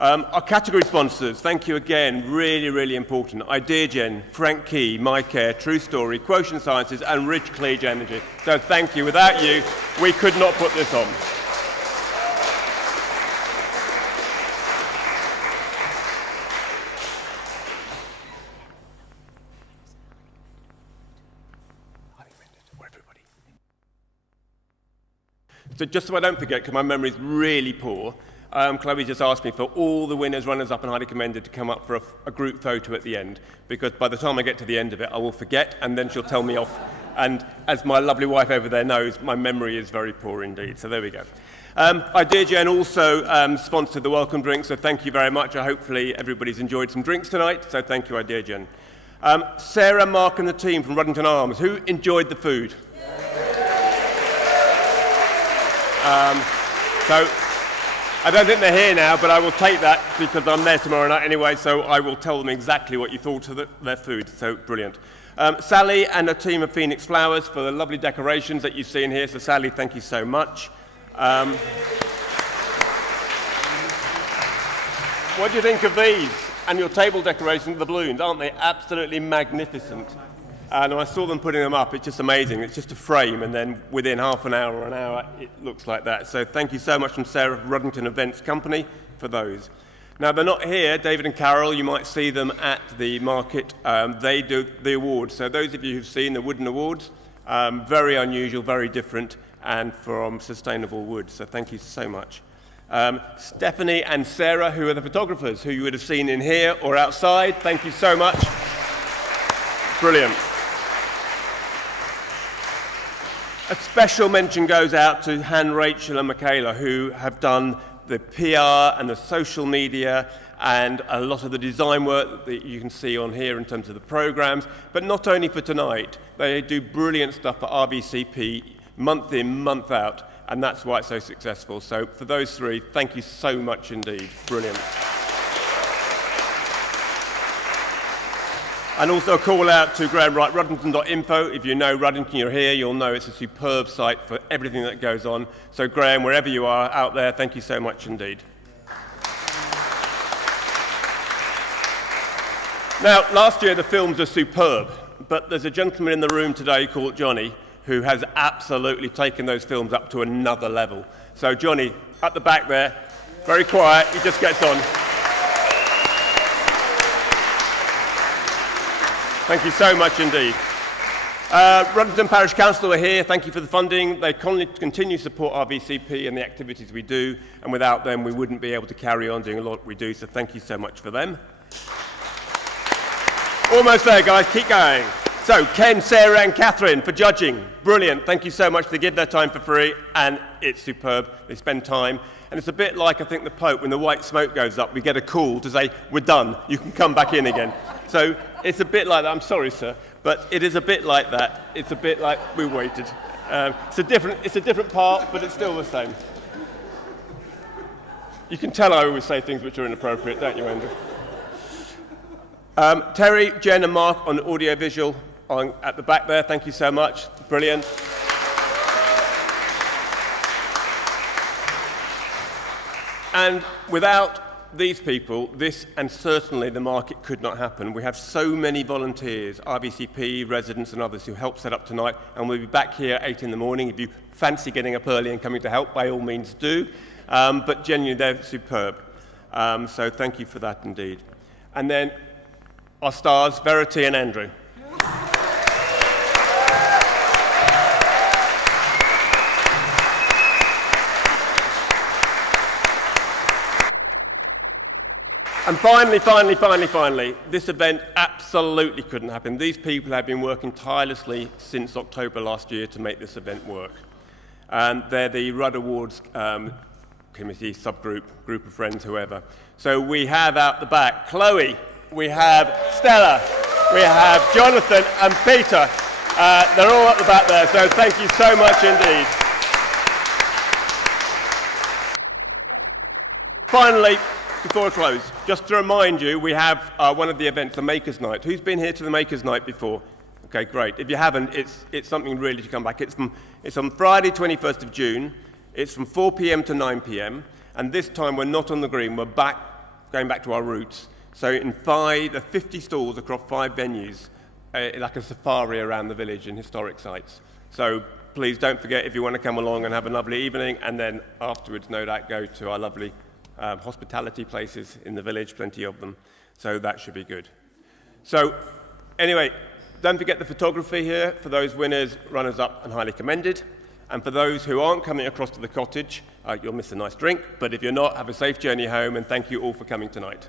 Our category sponsors, thank you again, really, really important. Ideagen, Frank Key, MyCare, True Story, Quotient Sciences, and Rich Cleage Energy. So thank you. Without you, we could not put this on. So just so I don't forget, because my memory is really poor, Chloe just asked me for all the winners, runners-up and highly commended to come up for a group photo at the end, because by the time I get to the end of it, I will forget, and then she'll tell me off. And as my lovely wife over there knows, my memory is very poor indeed. So there we go. Ideagen also sponsored the welcome drink, so thank you very much. Hopefully everybody's enjoyed some drinks tonight, so thank you, Ideagen. Sarah, Mark and the team from Ruddington Arms, who enjoyed the food? So I don't think they're here now, but I will take that because I'm there tomorrow night anyway, so I will tell them exactly what you thought of their food. So brilliant. Sally and a team of Phoenix Flowers for the lovely decorations that you see in here. So Sally, thank you so much. What do you think of these annual table decorations with the balloons? Aren't they absolutely magnificent? And I saw them putting them up. It's just amazing. It's just a frame, and then within half an hour or an hour, it looks like that. So thank you so much from Sarah of Ruddington Events Company for those. Now, they're not here, David and Carol. You might see them at the market. They do the awards. So those of you who've seen the wooden awards, very unusual, very different, and from sustainable wood. So thank you so much. Stephanie and Sarah, who are the photographers, who you would have seen in here or outside. Thank you so much. Brilliant. A special mention goes out to Han, Rachel and Michaela, who have done the PR and the social media and a lot of the design work that you can see on here in terms of the programmes, but not only for tonight. They do brilliant stuff for RBCP month in, month out, and that's why it's so successful. So for those three, thank you so much indeed. Brilliant. And also a call out to Graham Wright, Ruddington.info. If you know Ruddington, you're here, you'll know it's a superb site for everything that goes on. So Graham, wherever you are out there, thank you so much indeed. Now, last year the films are superb, but there's a gentleman in the room today called Johnny who has absolutely taken those films up to another level. So Johnny, at the back there, very quiet, he just gets on. Thank you so much indeed. Ruddington Parish Council are here. Thank you for the funding. They continue to support our VCP and the activities we do, and without them we wouldn't be able to carry on doing a lot we do, so thank you so much for them. Almost there, guys. Keep going. So, Ken, Sarah and Catherine for judging. Brilliant. Thank you so much. They give their time for free and it's superb. They spend time. And it's a bit like, I think, the Pope, when the white smoke goes up, we get a call to say, we're done. You can come back in again. So it's a bit like that. I'm sorry, sir, but it is a bit like that. It's a bit like we waited. It's a different part, but it's still the same. You can tell I always say things which are inappropriate, don't you, Andrew? Terry, Jen and Mark on audiovisual at the back there. Thank you so much. Brilliant. And without these people, this and certainly the market could not happen. We have so many volunteers, RBCP, residents and others who help set up tonight, and we'll be back here at 8 in the morning. If you fancy getting up early and coming to help, by all means do. But genuinely, they're superb. So thank you for that indeed. And then our stars, Verity and Andrew. And finally, this event absolutely couldn't happen. These people have been working tirelessly since October last year to make this event work. And they're the Rudd Awards committee, subgroup, group of friends, whoever. So we have out the back Chloe, we have Stella, we have Jonathan and Peter. They're all at the back there, so thank you so much indeed. Finally, before I close, just to remind you, we have one of the events, the Makers Night. Who's been here to the Makers Night before? Okay, great. If you haven't, it's something really to come back. It's on Friday, 21st of June. It's from 4 p.m. to 9 p.m. And this time we're not on the green. We're going back to our roots. So in 50 stalls across 5 venues, like a safari around the village in historic sites. So please don't forget if you want to come along and have a lovely evening, and then afterwards, no doubt, go to our lovely hospitality places in the village, plenty of them. So that should be good. So anyway, don't forget the photography here for those winners, runners-up, and highly commended. And for those who aren't coming across to the cottage, you'll miss a nice drink. But if you're not, have a safe journey home, and thank you all for coming tonight.